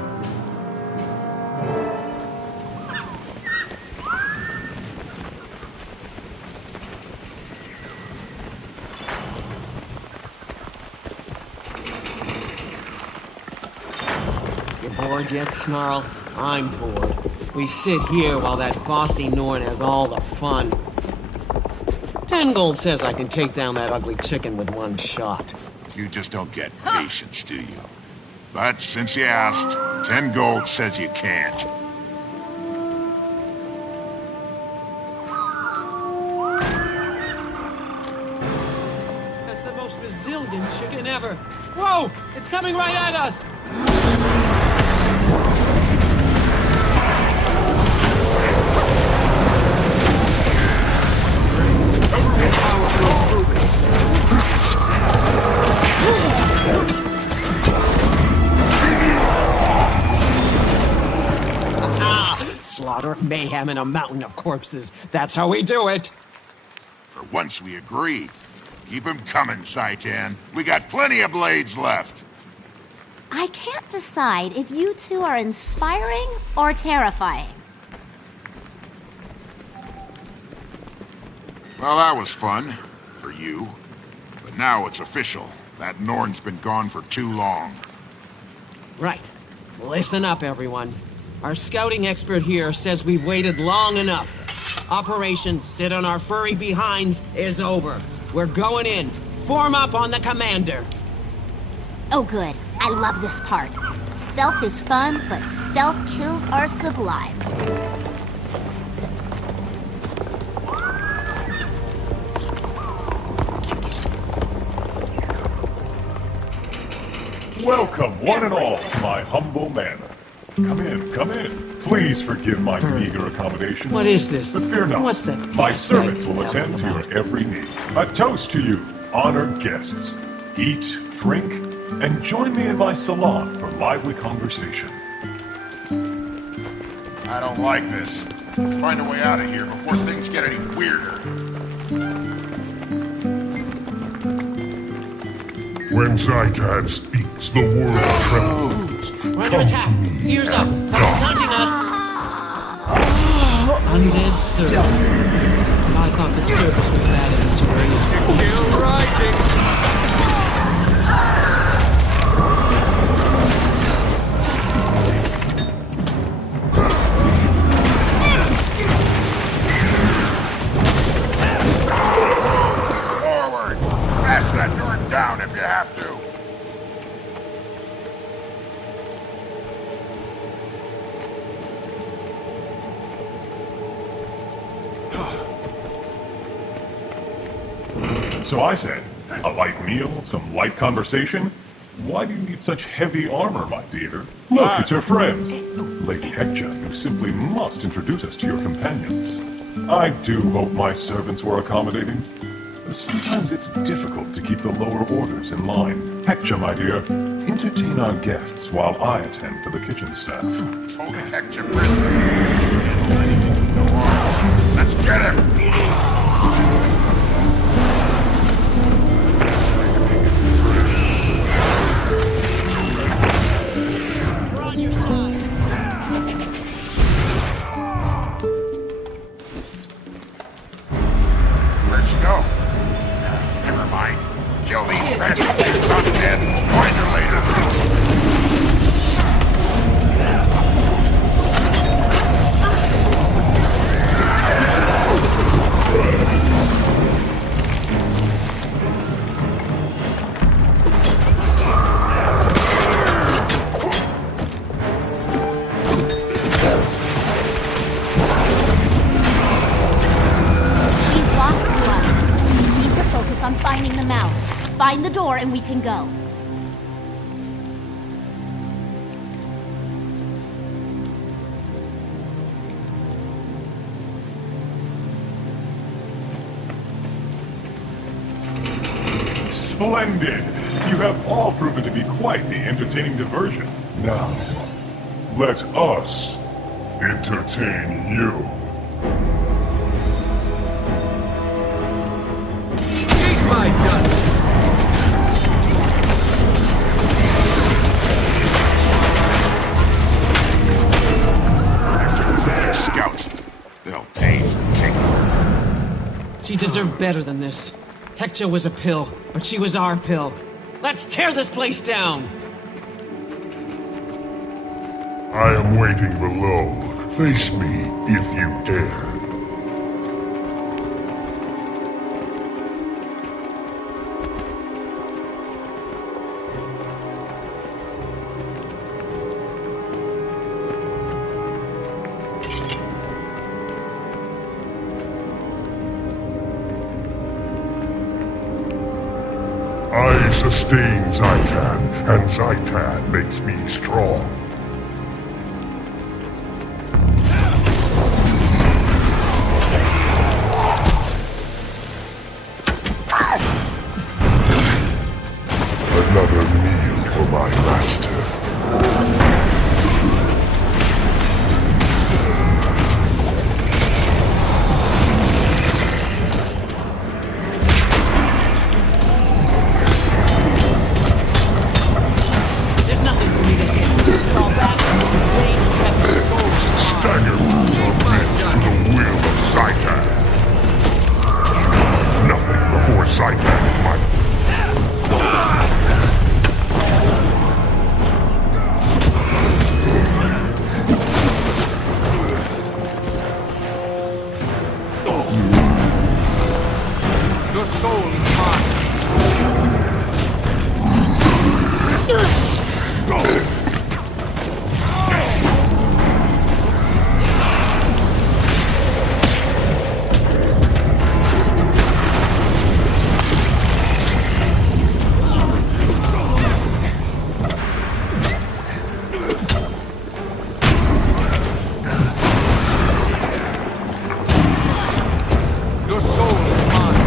You bored yet, Snarl? I'm bored. We sit here while that bossy Norn has all the fun. 10 gold says I can take down that ugly chicken with one shot. You just don't get patience, do you? But since you asked, 10 gold says you can't. That's the most resilient chicken ever. Whoa! It's coming right at us! Slaughter, mayhem, and a mountain of corpses. That's how we do it. For once we agree. Keep 'em coming, Saitan. We got plenty of blades left. I can't decide if you two are inspiring or terrifying. Well, that was fun. For you. But now it's official. That Norn's been gone for too long. Right. Listen up, everyone. Our scouting expert here says we've waited long enough. Operation Sit on Our Furry Behinds is over. We're going in. Form up on the commander. Oh good, I love this part. Stealth is fun, but stealth kills are sublime. Welcome, one and all, to my humble manor. Come in, come in. Please forgive my meager accommodations. What is this? But fear not. What's that? My servants will attend to your every need. A toast to you, honored guests. Eat, drink, and join me in my salon for lively conversation. I don't like this. Let's find a way out of here before things get any weirder. When Zaitan speaks, the world trembles. We're under attack. Ears up. Someone's hunting us. Undead service. I thought the service was that insecure. Kill rising. Forward! Smash that door down if you have to. So I said, a light meal, some light conversation? Why do you need such heavy armor, my dear? Look, it's your friends. Lady Hector, you simply must introduce us to your companions. I do hope my servants were accommodating. Sometimes it's difficult to keep the lower orders in line. Hector, my dear, entertain our guests while I attend to the kitchen staff. Hold Hector prisoner. Let's get him! Kill these bastards undead. We'll find her later. She's lost to us. We need to focus on finding the mouth. Find the door and we can go. Splendid! You have all proven to be quite the entertaining diversion. Now, let us entertain you. Eat my dust! Scouts. They'll pay for taking her. She deserved better than this. Hector was a pill, but she was our pill. Let's tear this place down! I am waiting below. Face me if you dare. I sustain Zaitan, and Zaitan makes me strong. Another meal for my master. There's nothing for me to do. Just fall back and use ranged weapons forward. Stagger moves are meant to the will of Zaitan. Nothing before Zaitan's might. soul is mine. Your soul is mine.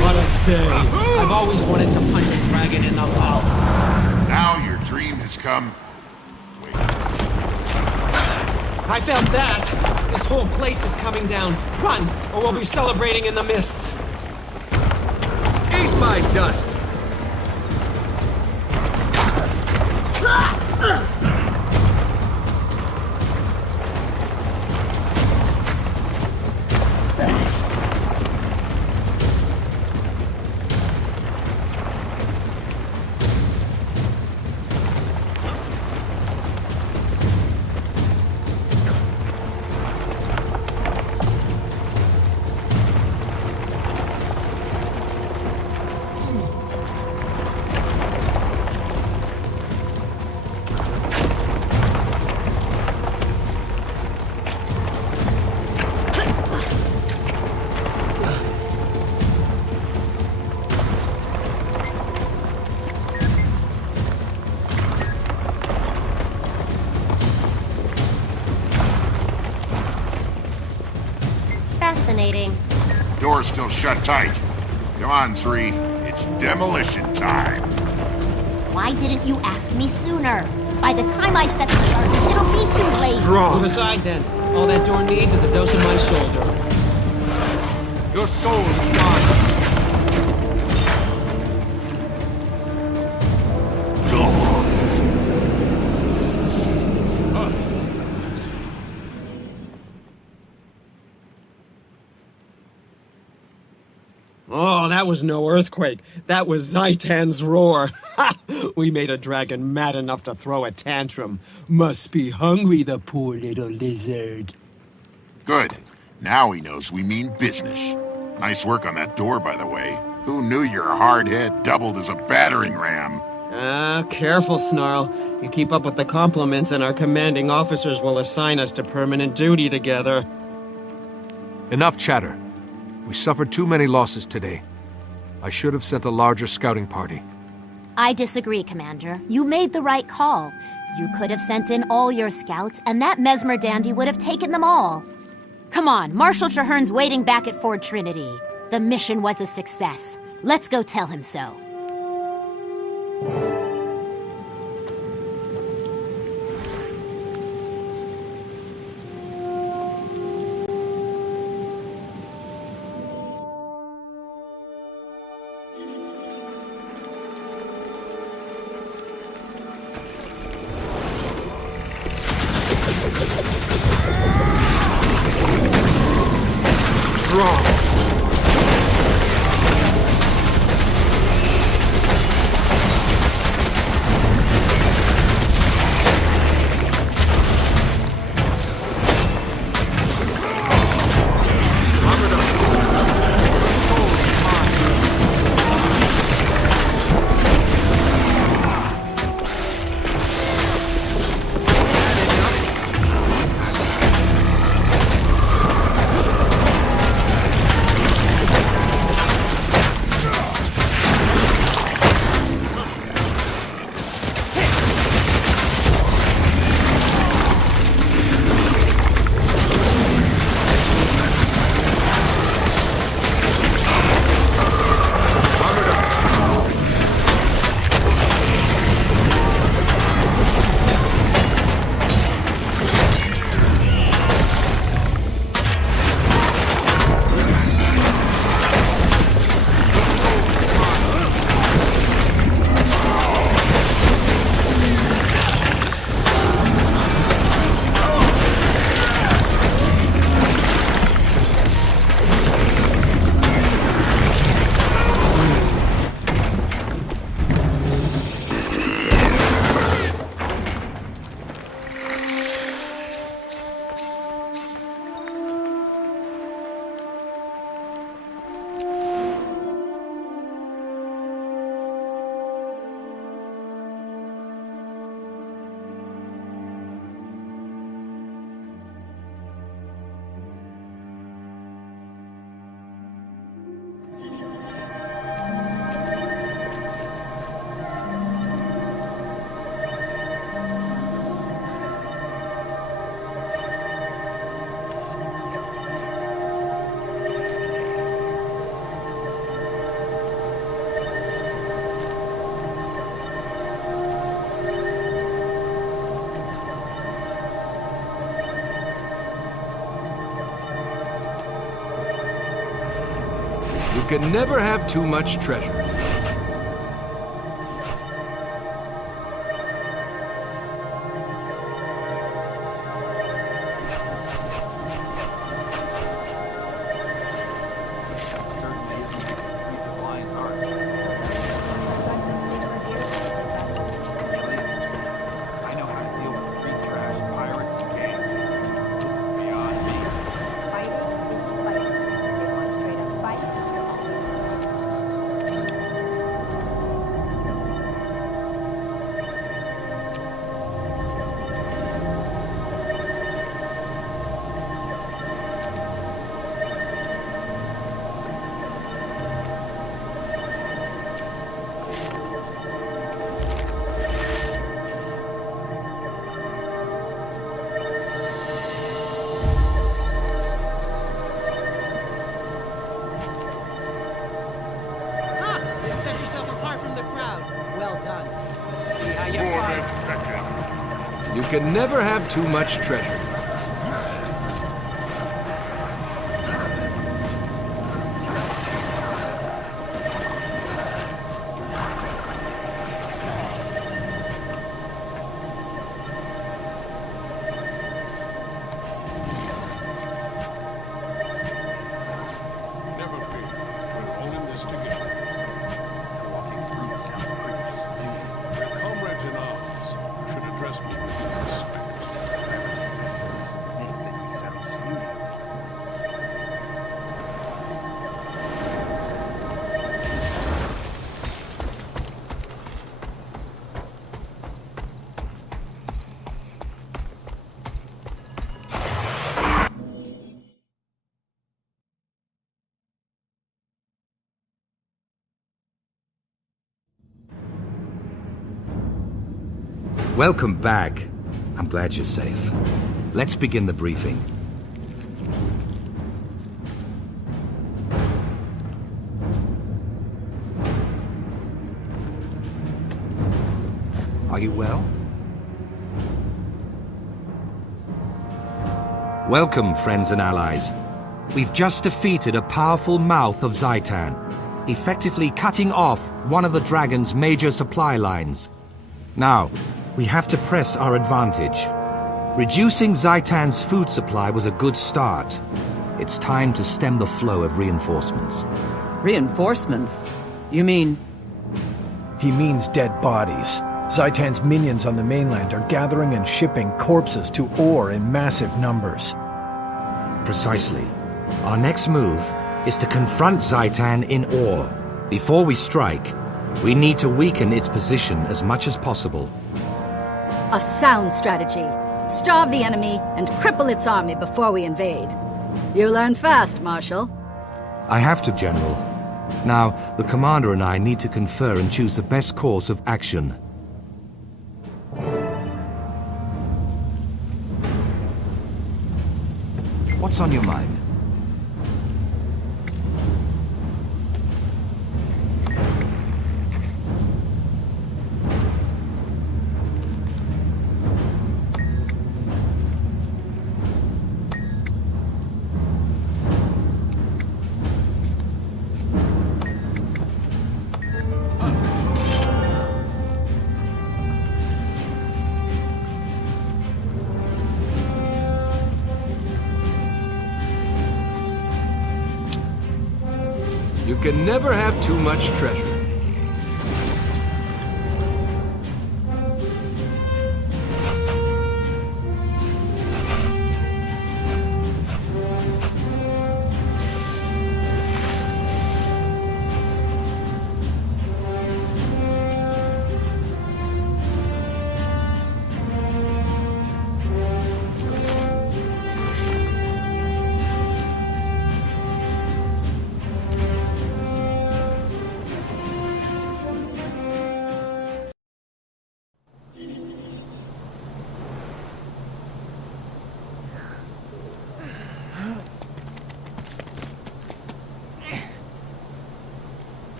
What a day. I've always wanted to punch a dragon in the mouth. Now your dream has come. I found that! This whole place is coming down. Run, or we'll be celebrating in the mists. Eat my dust! Fascinating. Door's still shut tight. Come on, Sri. It's demolition time. Why didn't you ask me sooner? By the time I set the charges, it'll be too late. Move aside then. All that door needs is a dose of my shoulder. Your soul is mine. Oh, that was no earthquake. That was Zaitan's roar. We made a dragon mad enough to throw a tantrum. Must be hungry, the poor little lizard. Good. Now he knows we mean business. Nice work on that door, by the way. Who knew your hard head doubled as a battering ram? Careful, Snarl. You keep up with the compliments and our commanding officers will assign us to permanent duty together. Enough chatter. We suffered too many losses today. I should have sent a larger scouting party. I disagree, Commander. You made the right call. You could have sent in all your scouts, and that Mesmer dandy would have taken them all. Come on, Marshal Traherne's waiting back at Fort Trinity. The mission was a success. Let's go tell him so. Strong. can never have too much treasure. You can never have too much treasure. Welcome back. I'm glad you're safe. Let's begin the briefing. Are you well? Welcome, friends and allies. We've just defeated a powerful mouth of Zhaitan, effectively cutting off one of the dragon's major supply lines. Now, we have to press our advantage. Reducing Zhaitan's food supply was a good start. It's time to stem the flow of reinforcements. Reinforcements? You mean... He means dead bodies. Zhaitan's minions on the mainland are gathering and shipping corpses to Ore in massive numbers. Precisely. Our next move is to confront Zhaitan in Ore. Before we strike, we need to weaken its position as much as possible. A sound strategy. Starve the enemy and cripple its army before we invade. You learn fast, Marshal. I have to, General. Now, the Commander and I need to confer and choose the best course of action. What's on your mind? You can never have too much treasure.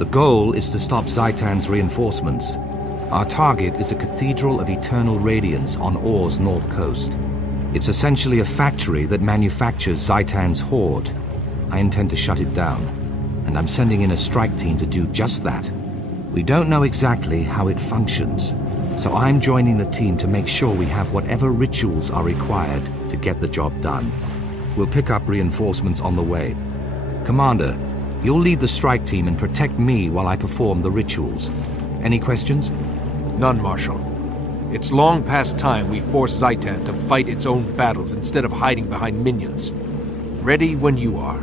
The goal is to stop Zaitan's reinforcements. Our target is a Cathedral of Eternal Radiance on Or's north coast. It's essentially a factory that manufactures Zaitan's horde. I intend to shut it down, and I'm sending in a strike team to do just that. We don't know exactly how it functions, so I'm joining the team to make sure we have whatever rituals are required to get the job done. We'll pick up reinforcements on the way. Commander, you'll lead the strike team and protect me while I perform the rituals. Any questions? None, Marshal. It's long past time we force Zaitan to fight its own battles instead of hiding behind minions. Ready when you are.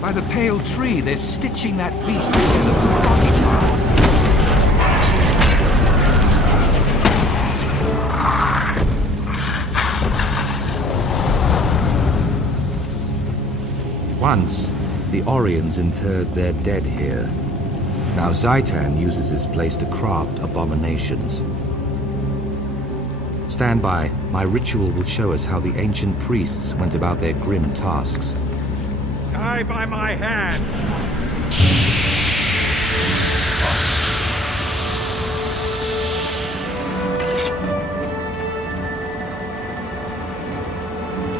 By the pale tree, they're stitching that beast together with rocky tiles. Once, the Orions interred their dead here. Now Zaitan uses this place to craft abominations. Stand by. My ritual will show us how the ancient priests went about their grim tasks. Die by my hand!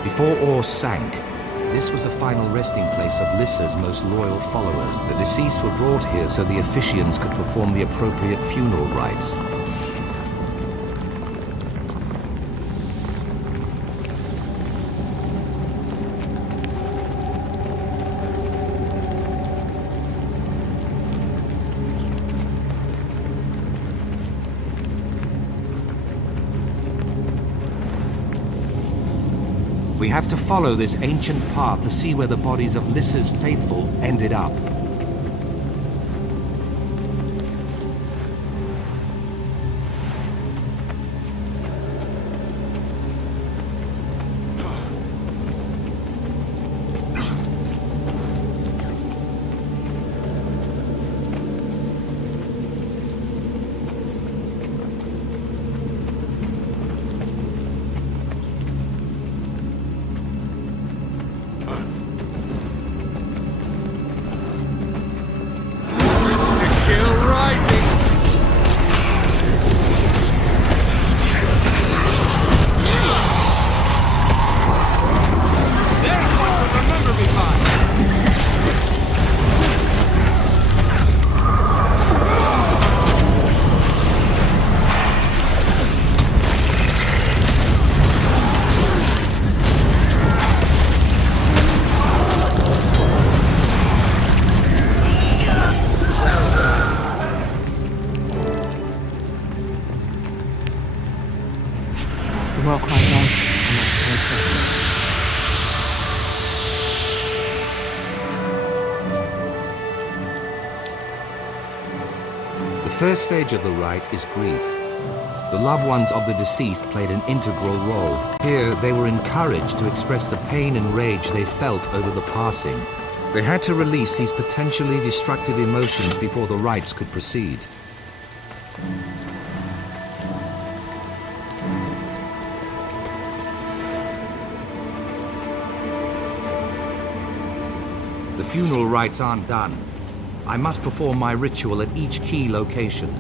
Before Or sank, this was the final resting place of Lissa's most loyal followers. The deceased were brought here so the officiants could perform the appropriate funeral rites. We have to follow this ancient path to see where the bodies of Lissa's faithful ended up. The world cries out, and that's closer. The first stage of the rite is grief. The loved ones of the deceased played an integral role. Here, they were encouraged to express the pain and rage they felt over the passing. They had to release these potentially destructive emotions before the rites could proceed. The funeral rites aren't done. I must perform my ritual at each key location.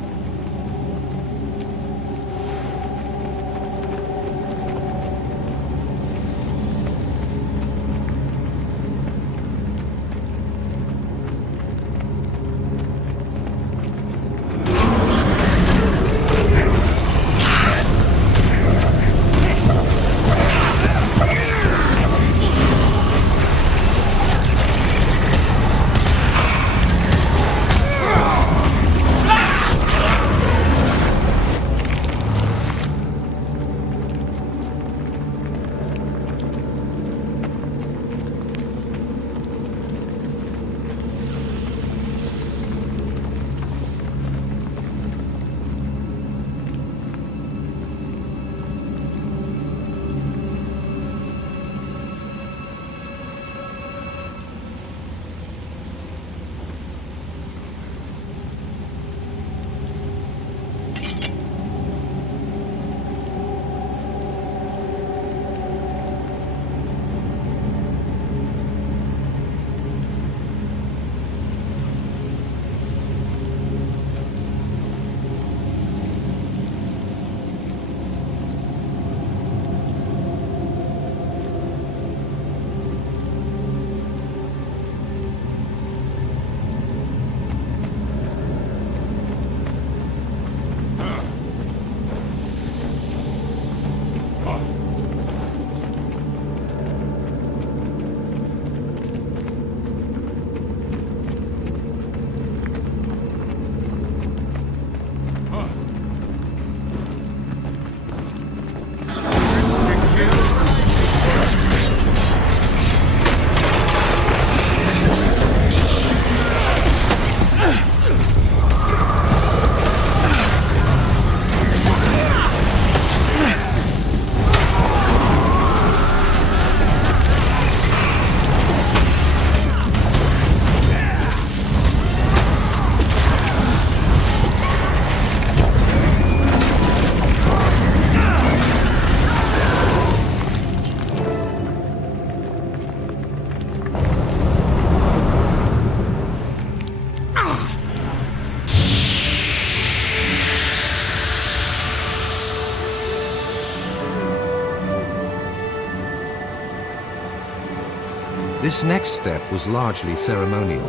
This next step was largely ceremonial,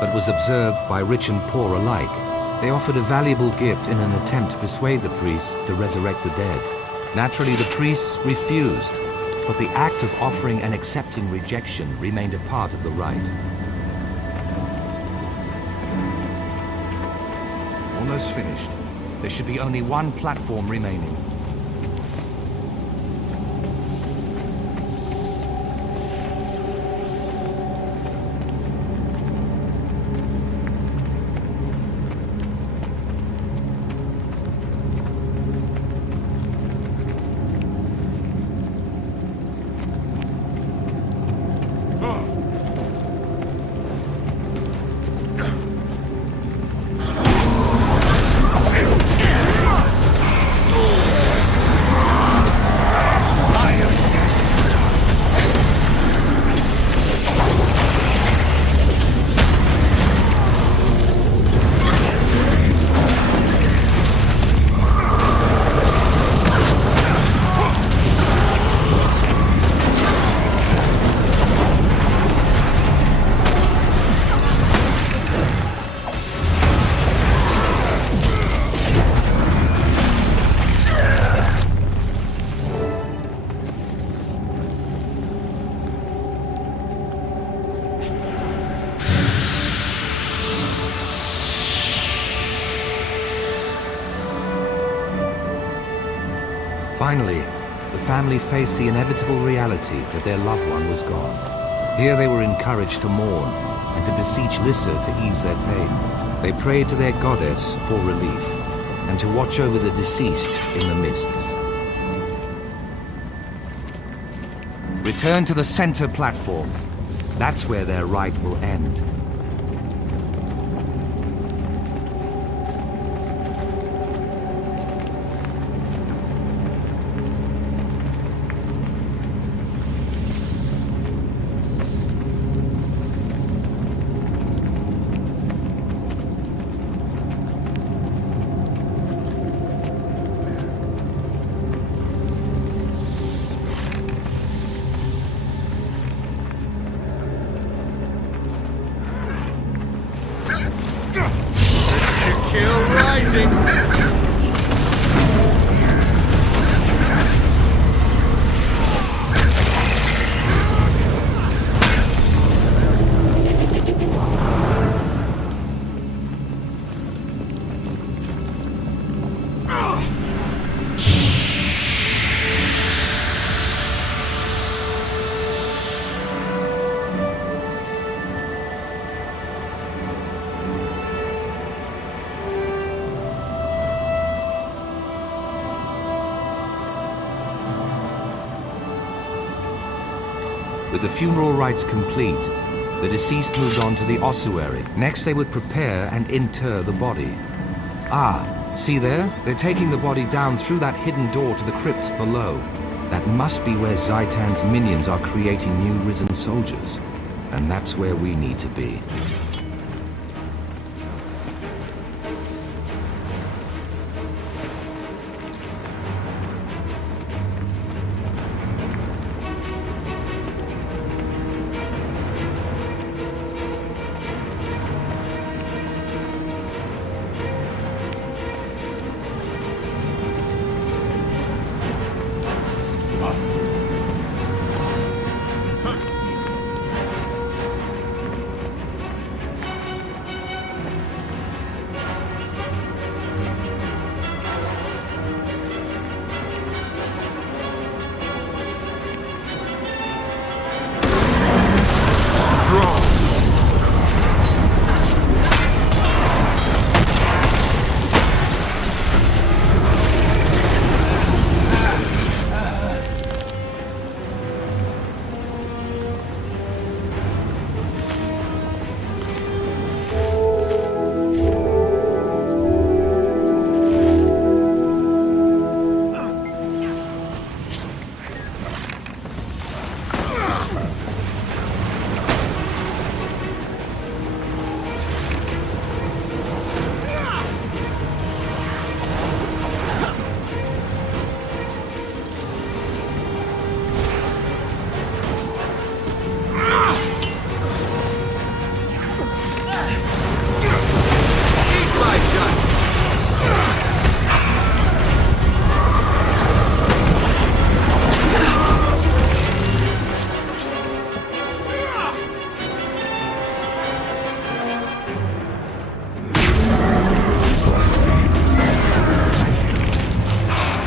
but was observed by rich and poor alike. They offered a valuable gift in an attempt to persuade the priests to resurrect the dead. Naturally, the priests refused, but the act of offering and accepting rejection remained a part of the rite. Almost finished. There should be only one platform remaining. Finally, the family faced the inevitable reality that their loved one was gone. Here they were encouraged to mourn and to beseech Lyssa to ease their pain. They prayed to their goddess for relief and to watch over the deceased in the mists. Return to the center platform. That's where their rite will end. Reloading. With the funeral rites complete, the deceased moved on to the ossuary. Next, they would prepare and inter the body. Ah, see there? They're taking the body down through that hidden door to the crypt below. That must be where Zaitan's minions are creating new risen soldiers. And that's where we need to be.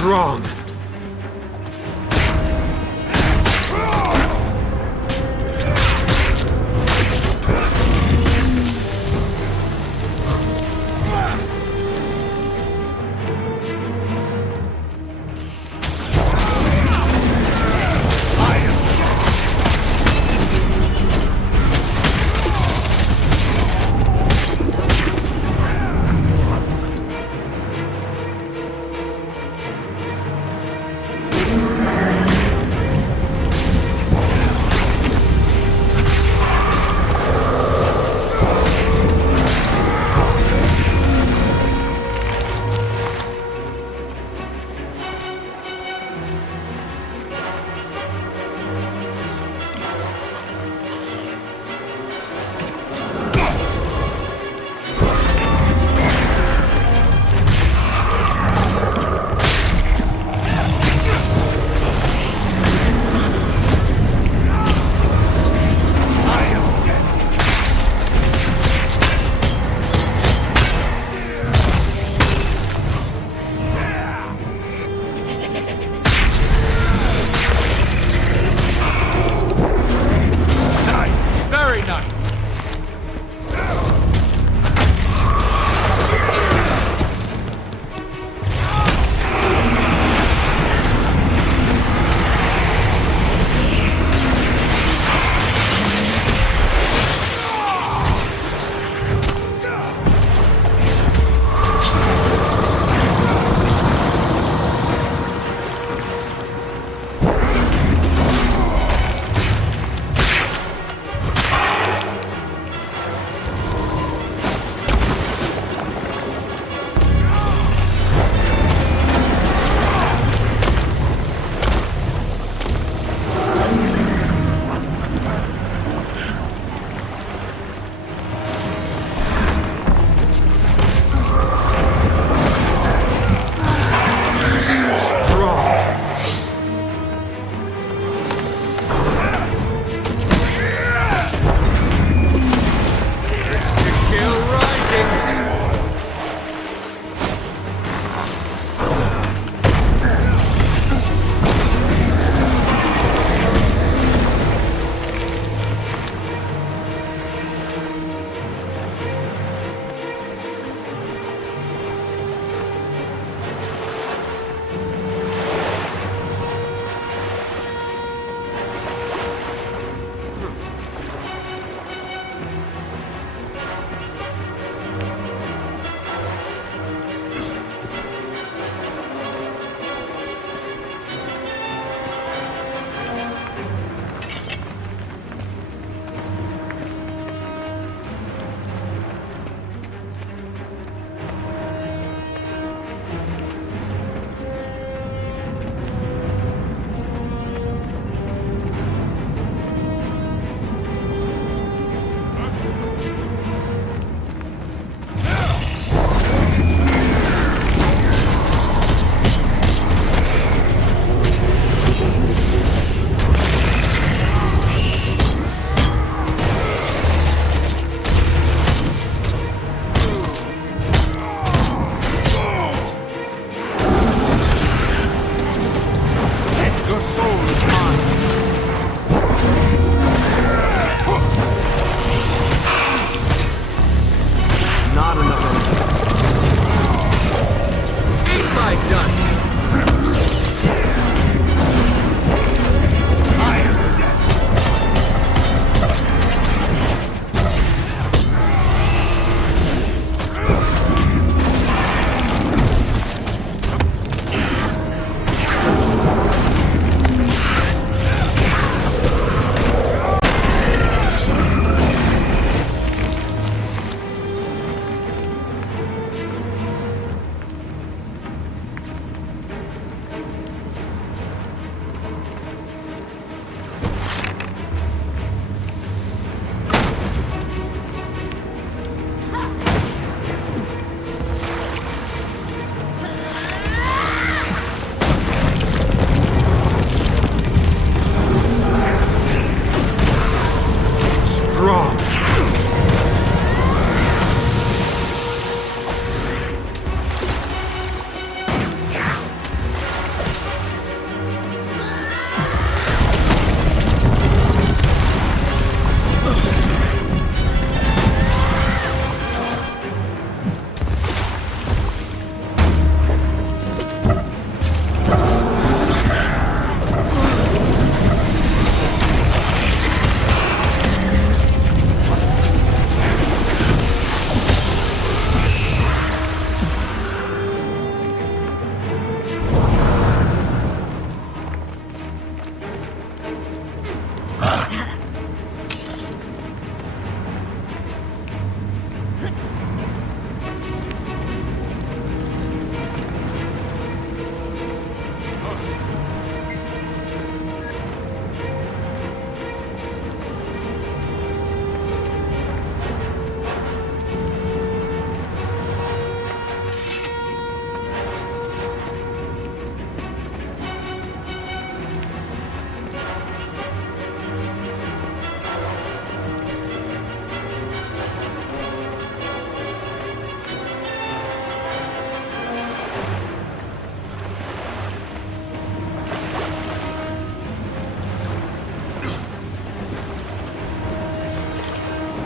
Strong.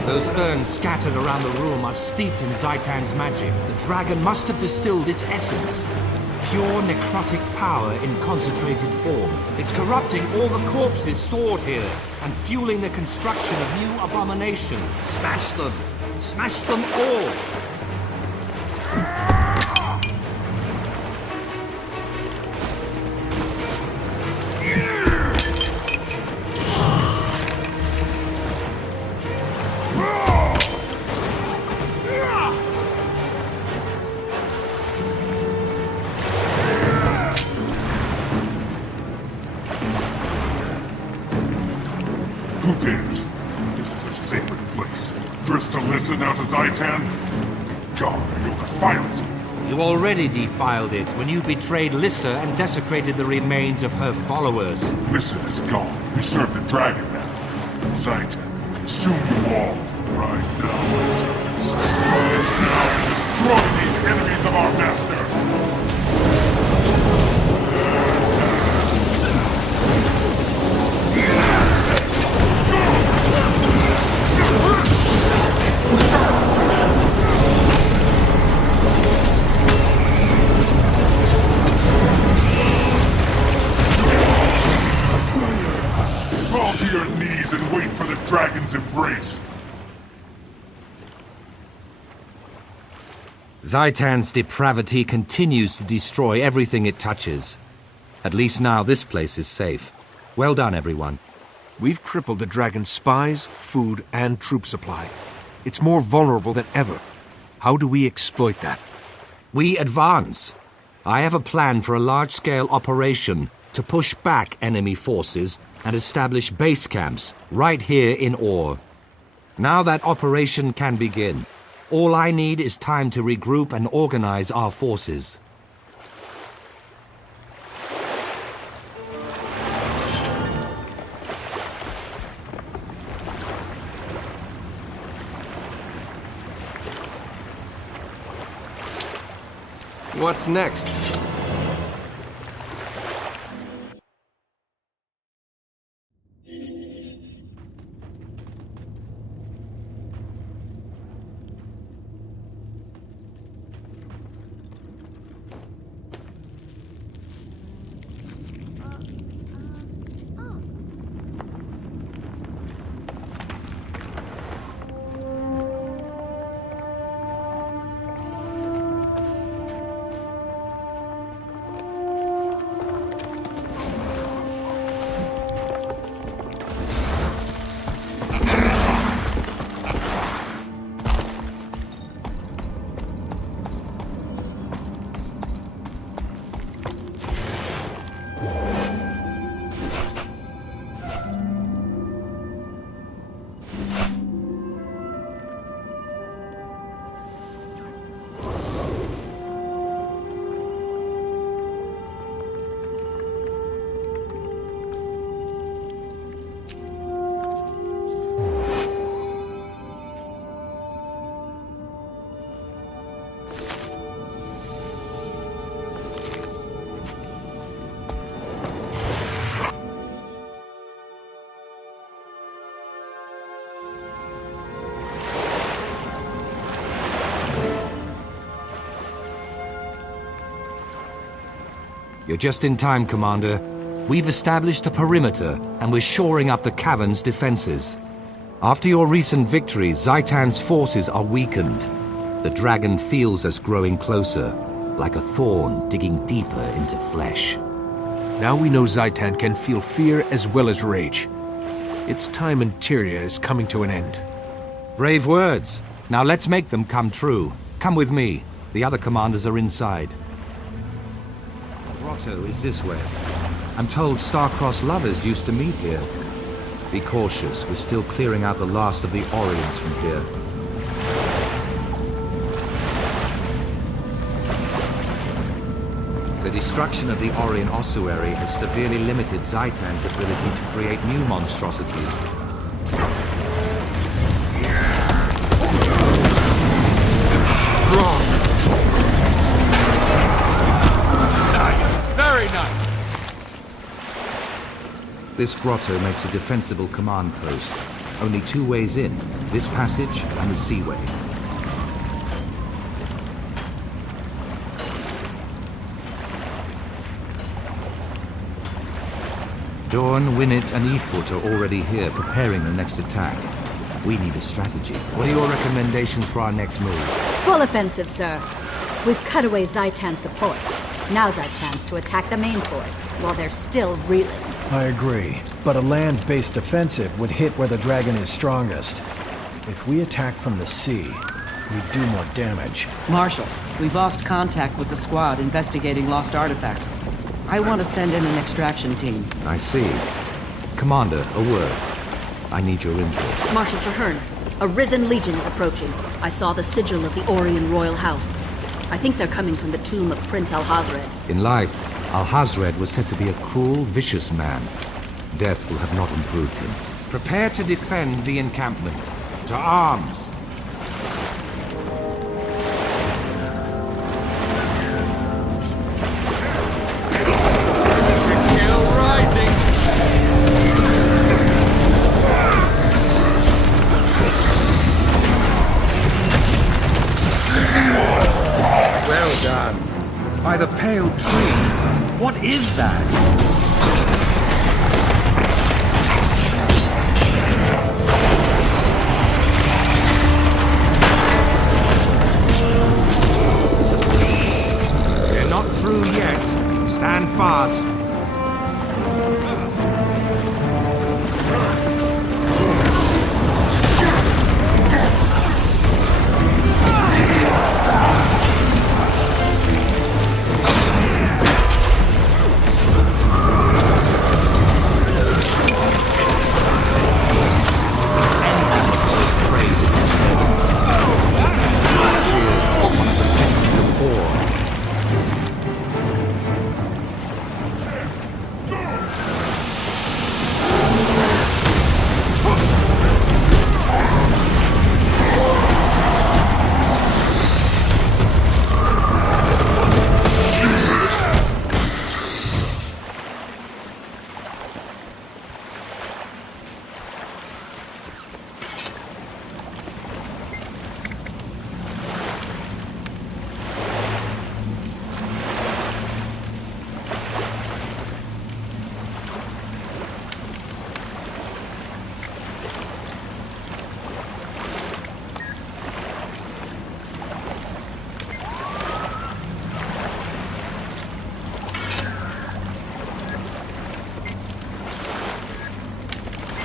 Those urns scattered around the room are steeped in Zaitan's magic. The dragon must have distilled its essence. Pure necrotic power in concentrated form. It's corrupting all the corpses stored here and fueling the construction of new abominations. Smash them! Smash them all! Who dares? This is a sacred place. First to listen, now to Zaitan? God, you'll defile it. You already defiled it when you betrayed Lissa and desecrated the remains of her followers. Lissa is gone. We serve the dragon now. Zaitan will consume you all. Rise now, my servants. Rise now and destroy these enemies of our master. Fall to your knees and wait for the dragon's embrace. Zaitan's depravity continues to destroy everything it touches. At least now this place is safe. Well done, everyone. We've crippled the dragon's spies, food, and troop supply. It's more vulnerable than ever. How do we exploit that? We advance. I have a plan for a large-scale operation to push back enemy forces and establish base camps right here in Or. Now that operation can begin. All I need is time to regroup and organize our forces. What's next? You're just in time, Commander. We've established a perimeter, and we're shoring up the cavern's defenses. After your recent victory, Zaitan's forces are weakened. The dragon feels us growing closer, like a thorn digging deeper into flesh. Now we know Zaitan can feel fear as well as rage. Its time in Tyria is coming to an end. Brave words. Now let's make them come true. Come with me. The other commanders are inside. Grotto is this way. I'm told star-crossed lovers used to meet here. Be cautious, we're still clearing out the last of the Orients from here. The destruction of the Orient ossuary has severely limited Zaitan's ability to create new monstrosities. Strong! Nice! Very nice! This grotto makes a defensible command post. Only 2 ways in, this passage and the seaway. Dorn, Winnet, and Efoot are already here, preparing the next attack. We need a strategy. What are your recommendations for our next move? Full offensive, sir. We've cut away Zaitan's supports. Now's our chance to attack the main force, while they're still reeling. I agree, but a land-based offensive would hit where the dragon is strongest. If we attack from the sea, we'd do more damage. Marshal, we've lost contact with the squad investigating lost artifacts. I want to send in an extraction team. I see. Commander, a word. I need your input. Marshal Traherne, a risen legion is approaching. I saw the sigil of the Orion royal house. I think they're coming from the tomb of Prince Alhazred. In life, Alhazred was said to be a cruel, vicious man. Death will have not improved him. Prepare to defend the encampment. To arms! Well done. By the pale tree. What is that? We're not through yet. Stand fast.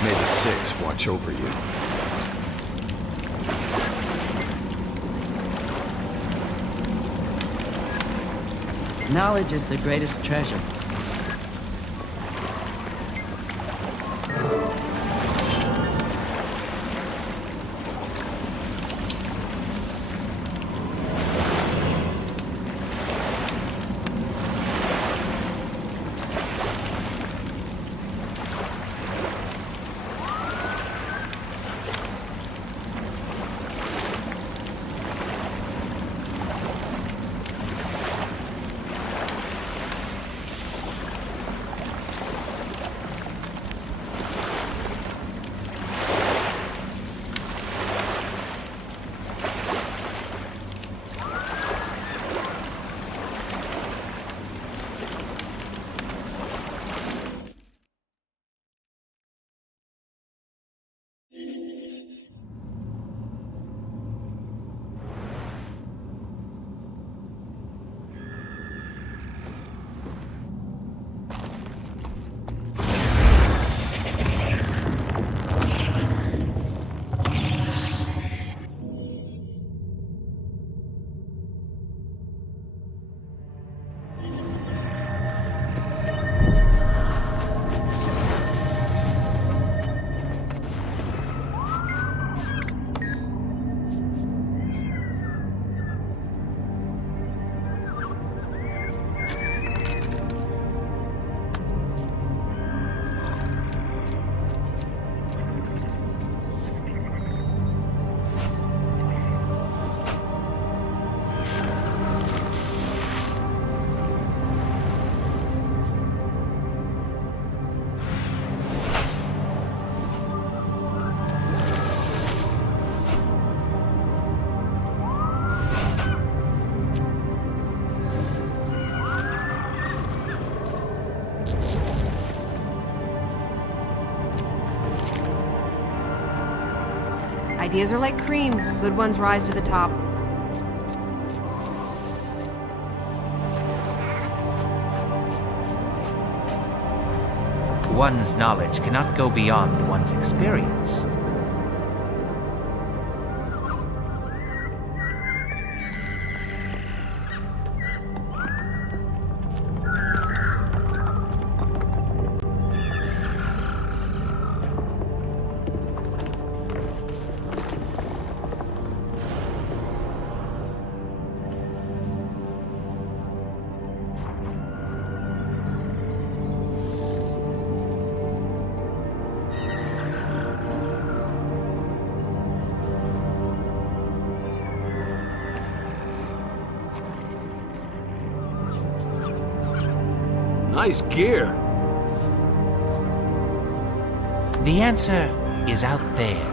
May the Six watch over you. Knowledge is the greatest treasure. Ideas are like cream. Good ones rise to the top. One's knowledge cannot go beyond one's experience. Nice gear. The answer is out there.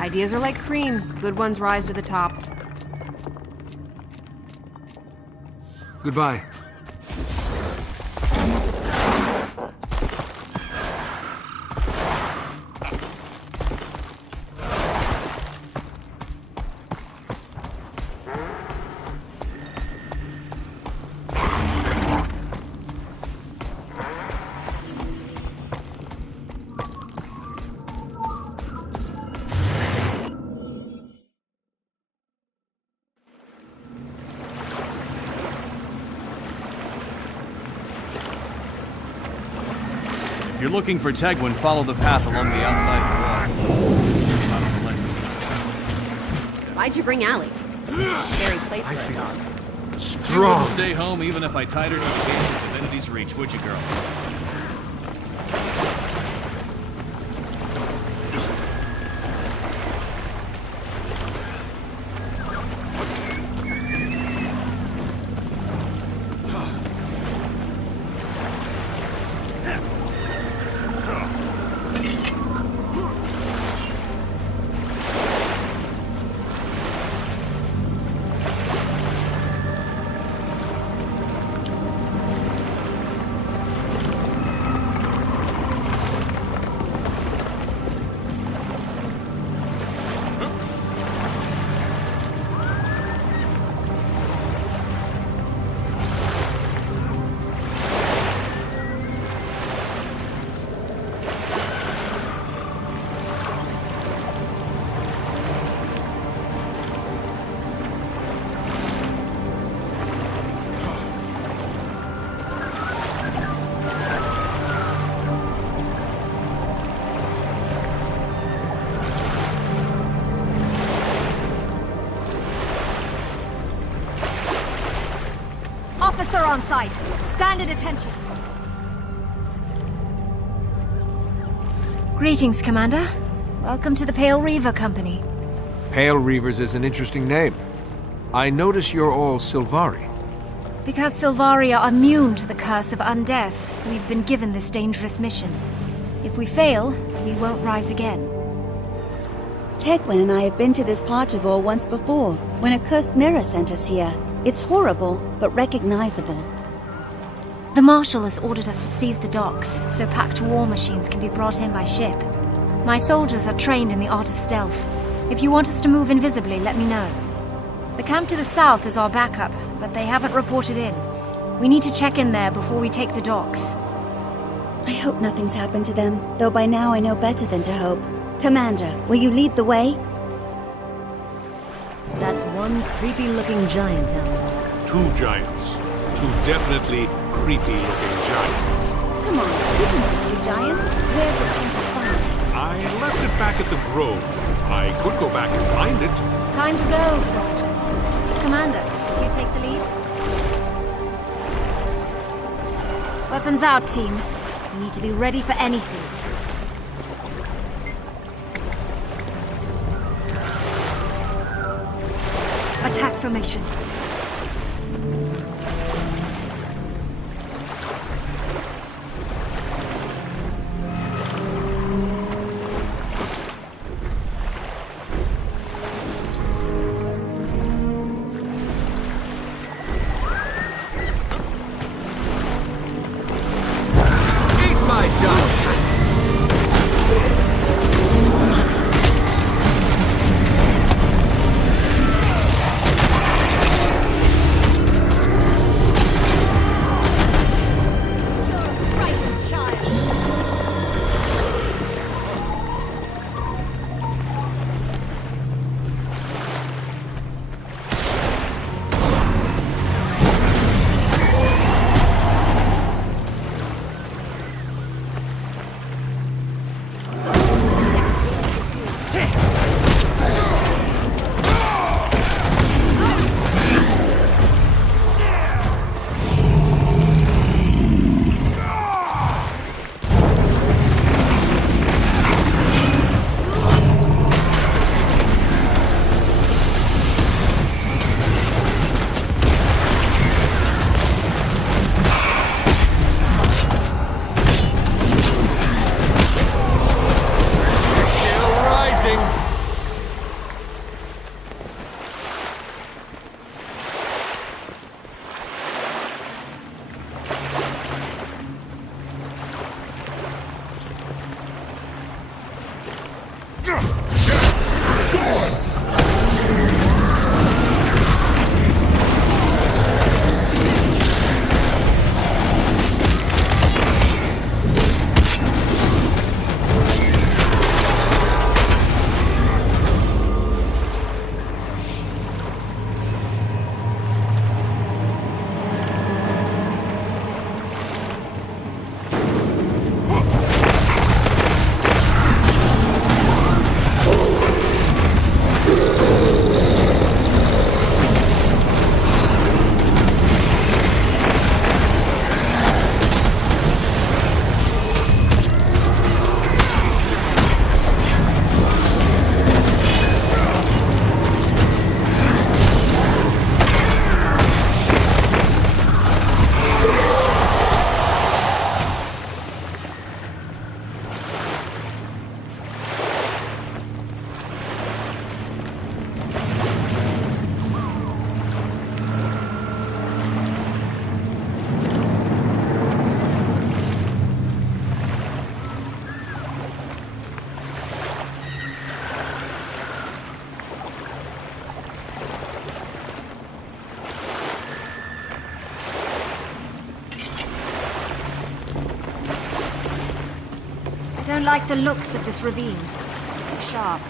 Ideas are like cream. Good ones rise to the top. Goodbye. If you're looking for Tegwin, follow the path along the outside of the wall. Why'd you bring Allie? This is a scary place for a dog. You wouldn't stay home even if I tied her to the gates of Divinity's Reach, would you, girl? Officer on site. Stand at attention. Greetings, Commander. Welcome to the Pale Reaver Company. Pale Reavers is an interesting name. I notice you're all Sylvari. Because Sylvari are immune to the curse of undeath, we've been given this dangerous mission. If we fail, we won't rise again. Tegwin and I have been to this part of Ore once before, when a cursed mirror sent us here. It's horrible, but recognizable. The Marshal has ordered us to seize the docks, so packed war machines can be brought in by ship. My soldiers are trained in the art of stealth. If you want us to move invisibly, let me know. The camp to the south is our backup, but they haven't reported in. We need to check in there before we take the docks. I hope nothing's happened to them, though by now I know better than to hope. Commander, will you lead the way? That's one creepy-looking giant down there. 2 giants. 2 definitely creepy-looking giants. Come on, you can take 2 giants. Where's your sense of fun? I left it back at the grove. I could go back and find it. Time to go, soldiers. Commander, you take the lead? Weapons out, team. We need to be ready for anything. Attack formation. I don't like the looks of this ravine. Stay sharp.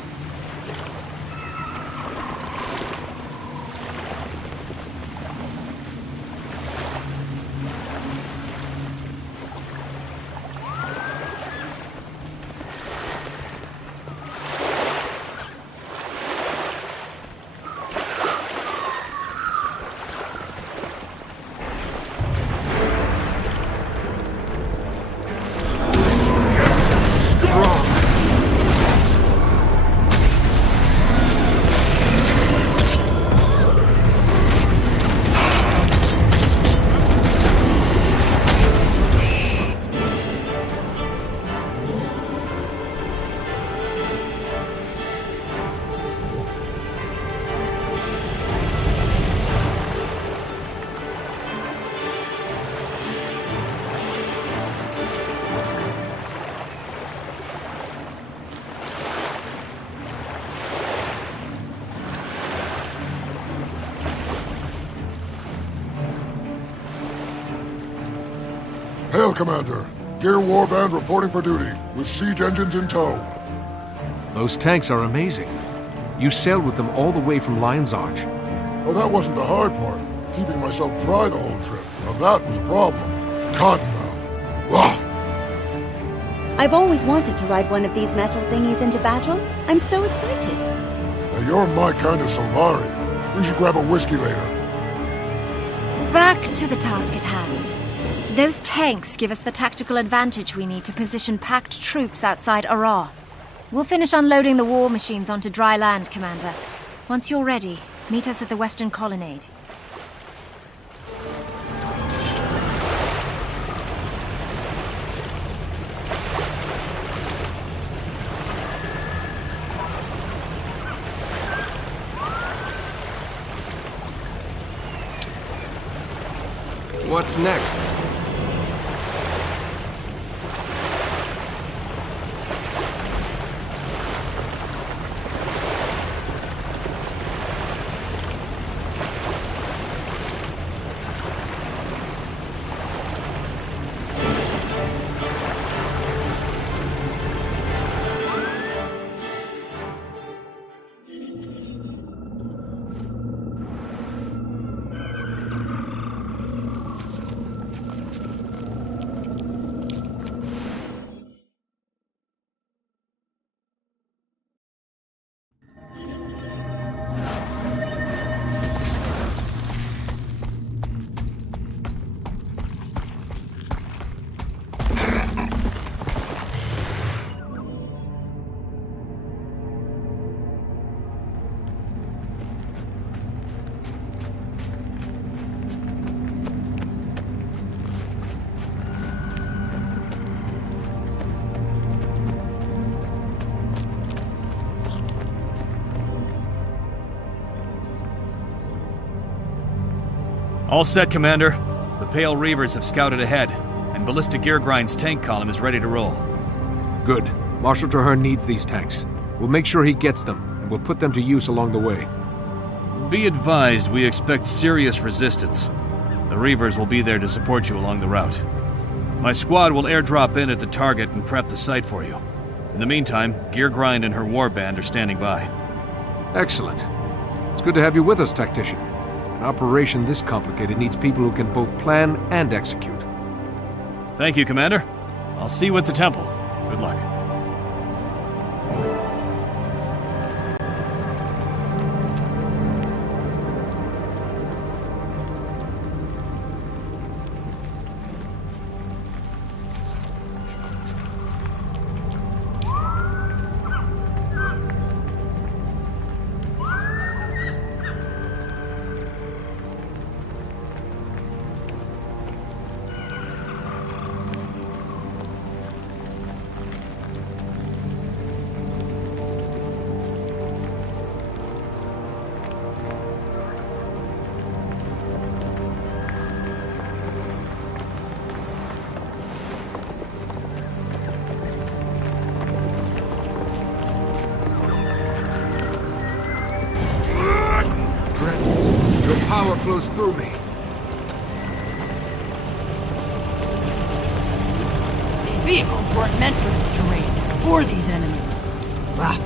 Hail, Commander. Gear Warband reporting for duty, with siege engines in tow. Those tanks are amazing. You sailed with them all the way from Lion's Arch. Oh, that wasn't the hard part. Keeping myself dry the whole trip. Now that was a problem. Cottonmouth. Ugh. I've always wanted to ride one of these metal thingies into battle. I'm so excited. Now you're my kind of Solari. We should grab a whiskey later. Back to the task at hand. Those tanks give us the tactical advantage we need to position packed troops outside Arra. We'll finish unloading the war machines onto dry land, Commander. Once you're ready, meet us at the Western Colonnade. What's next? All set, Commander. The Pale Reavers have scouted ahead, and Ballista Geargrind's tank column is ready to roll. Good. Marshal Traherne needs these tanks. We'll make sure he gets them, and we'll put them to use along the way. Be advised, we expect serious resistance. The Reavers will be there to support you along the route. My squad will airdrop in at the target and prep the site for you. In the meantime, Geargrind and her warband are standing by. Excellent. It's good to have you with us, Tactician. An operation this complicated needs people who can both plan and execute. Thank you, Commander. I'll see you at the temple. Good luck. Power flows through me. These vehicles weren't meant for this terrain, or these enemies. Ah,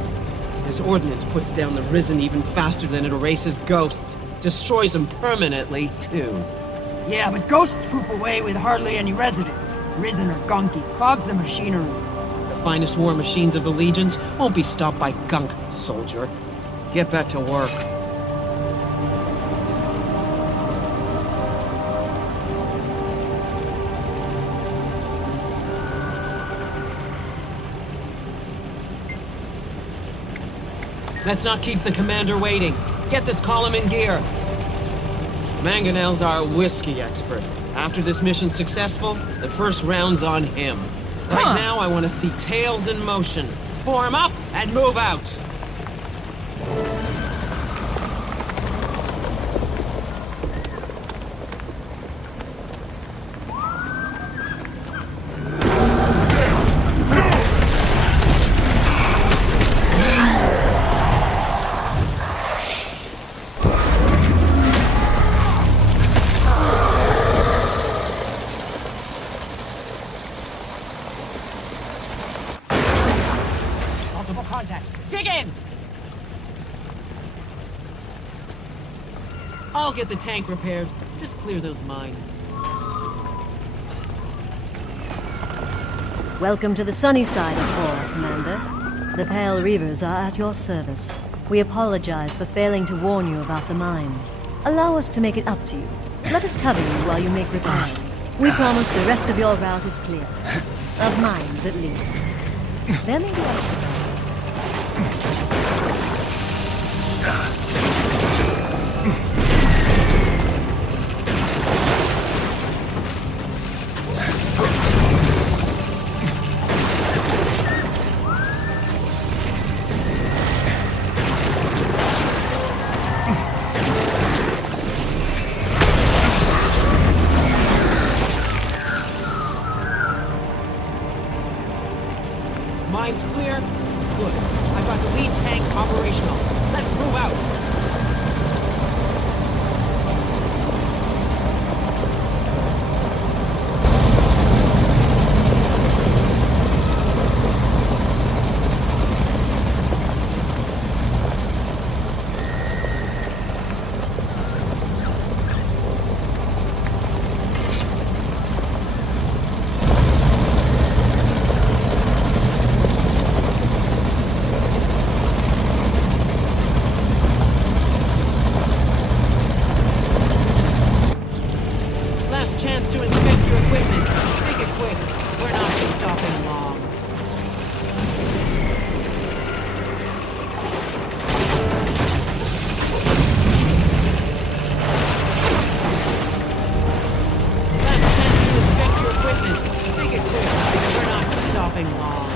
this ordnance puts down the Risen even faster than it erases ghosts. Destroys them permanently, too. Yeah, but ghosts poop away with hardly any residue. Risen or gunky, clogs the machinery. The finest war machines of the legions won't be stopped by gunk, soldier. Get back to work. Let's not keep the commander waiting. Get this column in gear. Mangonel's our whiskey expert. After this mission's successful, the first round's on him. Right now, I want to see tails in motion. Form up and move out. get the tank repaired. Just clear those mines. Welcome to the sunny side of war, Commander. The Pale Reavers are at your service. We apologize for failing to warn you about the mines. Allow us to make it up to you. Let us cover you while you make repairs. We promise the rest of your route is clear. Of mines, at least. There may be other surprises. Mine's clear? Good. I've got the lead tank operational. Let's move out. Chance to inspect your equipment. Make it quick. We're not stopping long. Last chance to inspect your equipment. Make it quick. We're not stopping long.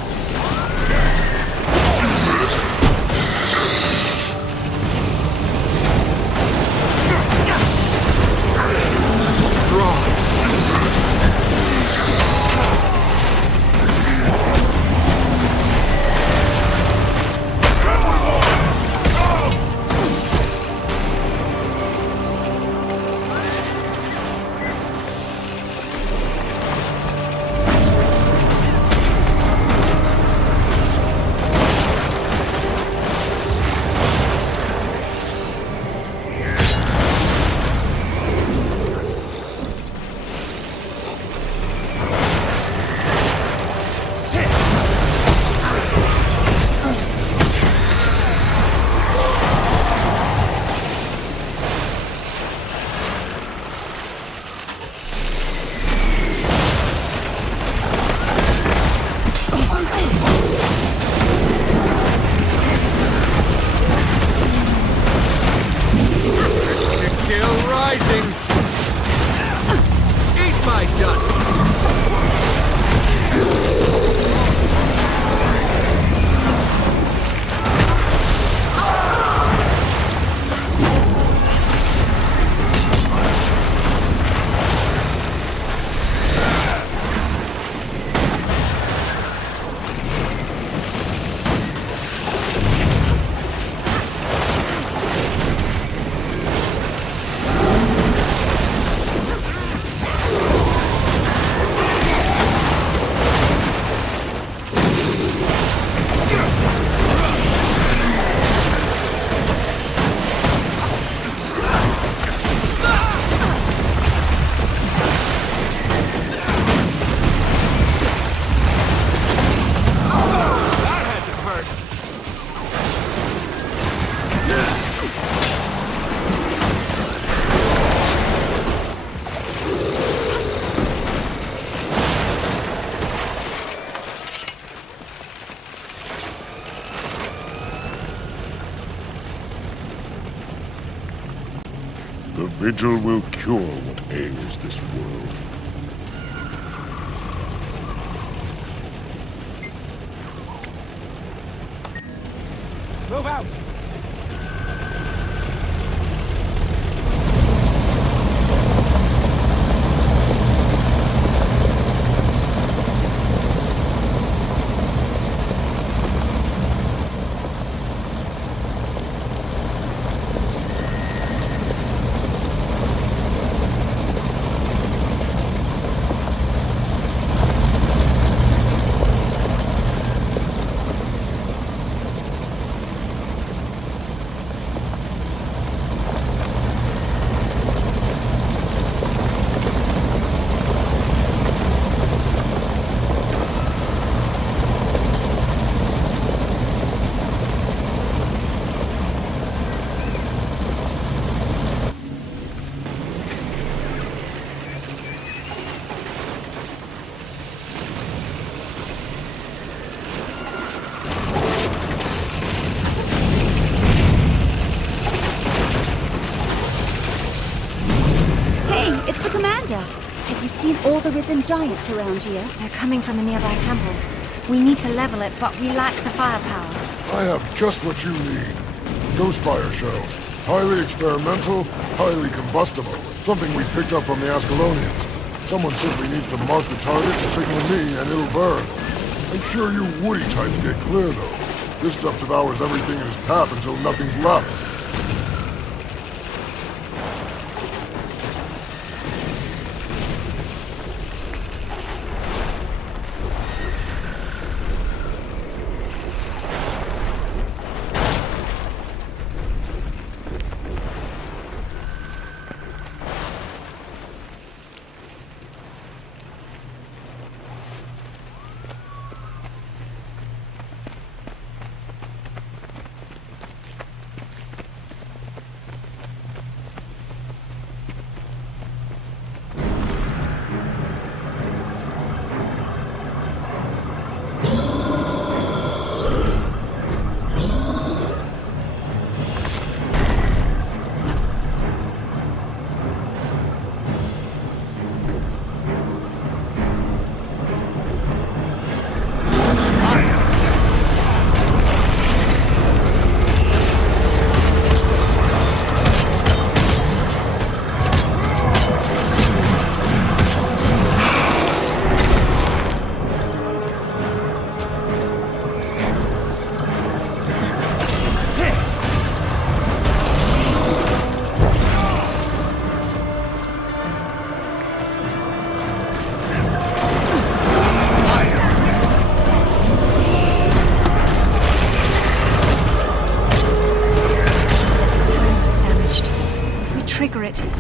The Vigil will cure what ails this world. Move out! Have you seen all the risen giants around here? They're coming from a nearby temple. We need to level it, but we lack the firepower. I have just what you need. Ghostfire shell. Highly experimental, highly combustible. Something we picked up from the Ascalonians. Someone simply needs to mark the target and signal me, and it'll burn. I'm sure you woody types get clear, though. This stuff devours everything in its path until nothing's left.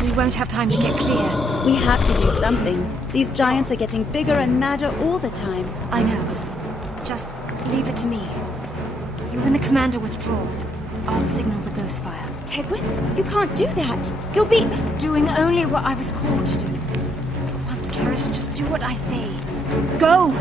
We won't have time to get clear. We have to do something. These giants are getting bigger and madder all the time. I know. Just leave it to me. You and the commander withdraw. I'll signal the ghost fire. Tegwin, you can't do that. You'll be... Doing only what I was called to do. For once, Karis, just do what I say. Go!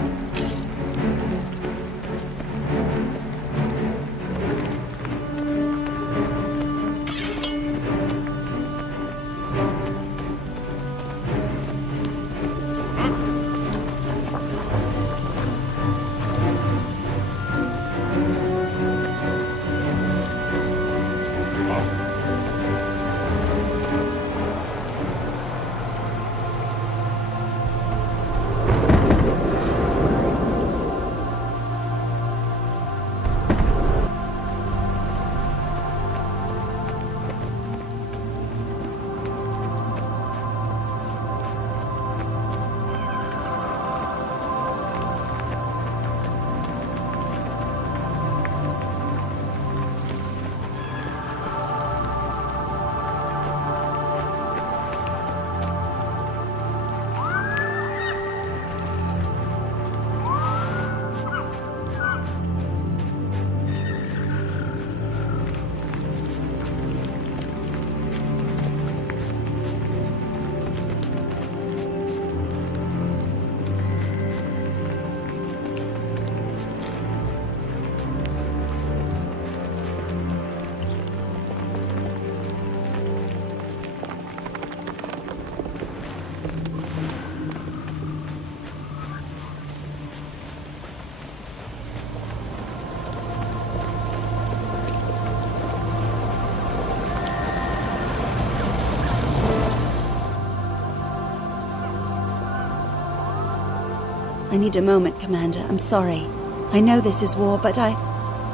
I need a moment, Commander. I'm sorry. I know this is war, but I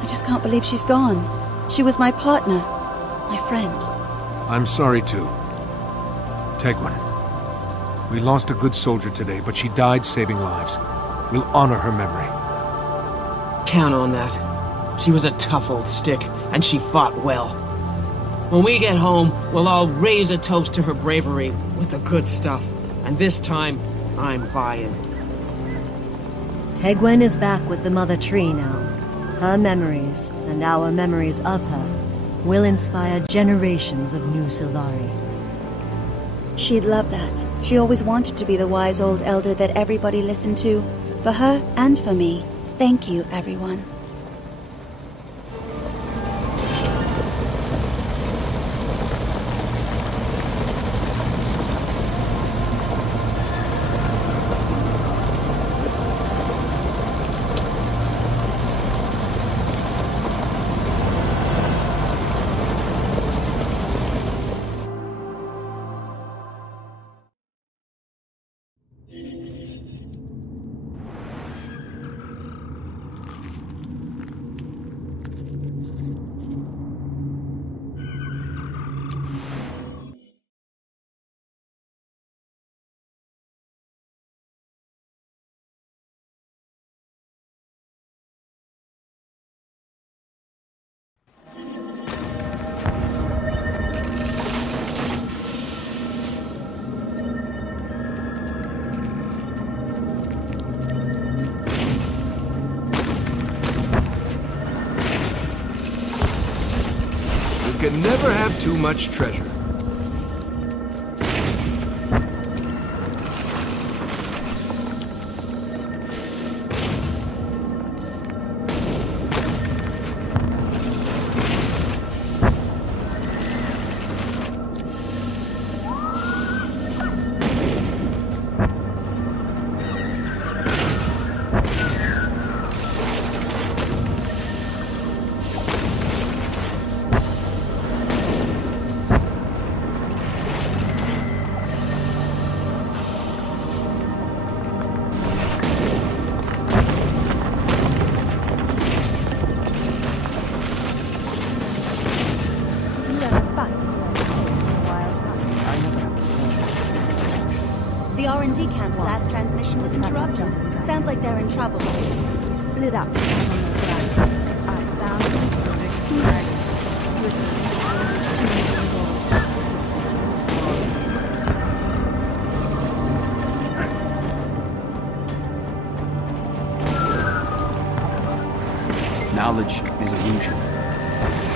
just can't believe she's gone. She was my partner, my friend. I'm sorry, too. Tegwin. We lost a good soldier today, but she died saving lives. We'll honor her memory. Count on that. She was a tough old stick, and she fought well. When we get home, we'll all raise a toast to her bravery with the good stuff. And this time, I'm buying. Tegwin is back with the Mother Tree now. Her memories, and our memories of her, will inspire generations of new Sylvari. She'd love that. She always wanted to be the wise old elder that everybody listened to. For her and for me. Thank you, everyone. can never have too much treasure. The R&D camp's last transmission was interrupted. Sounds like they're in trouble. Split up. Knowledge is illusion.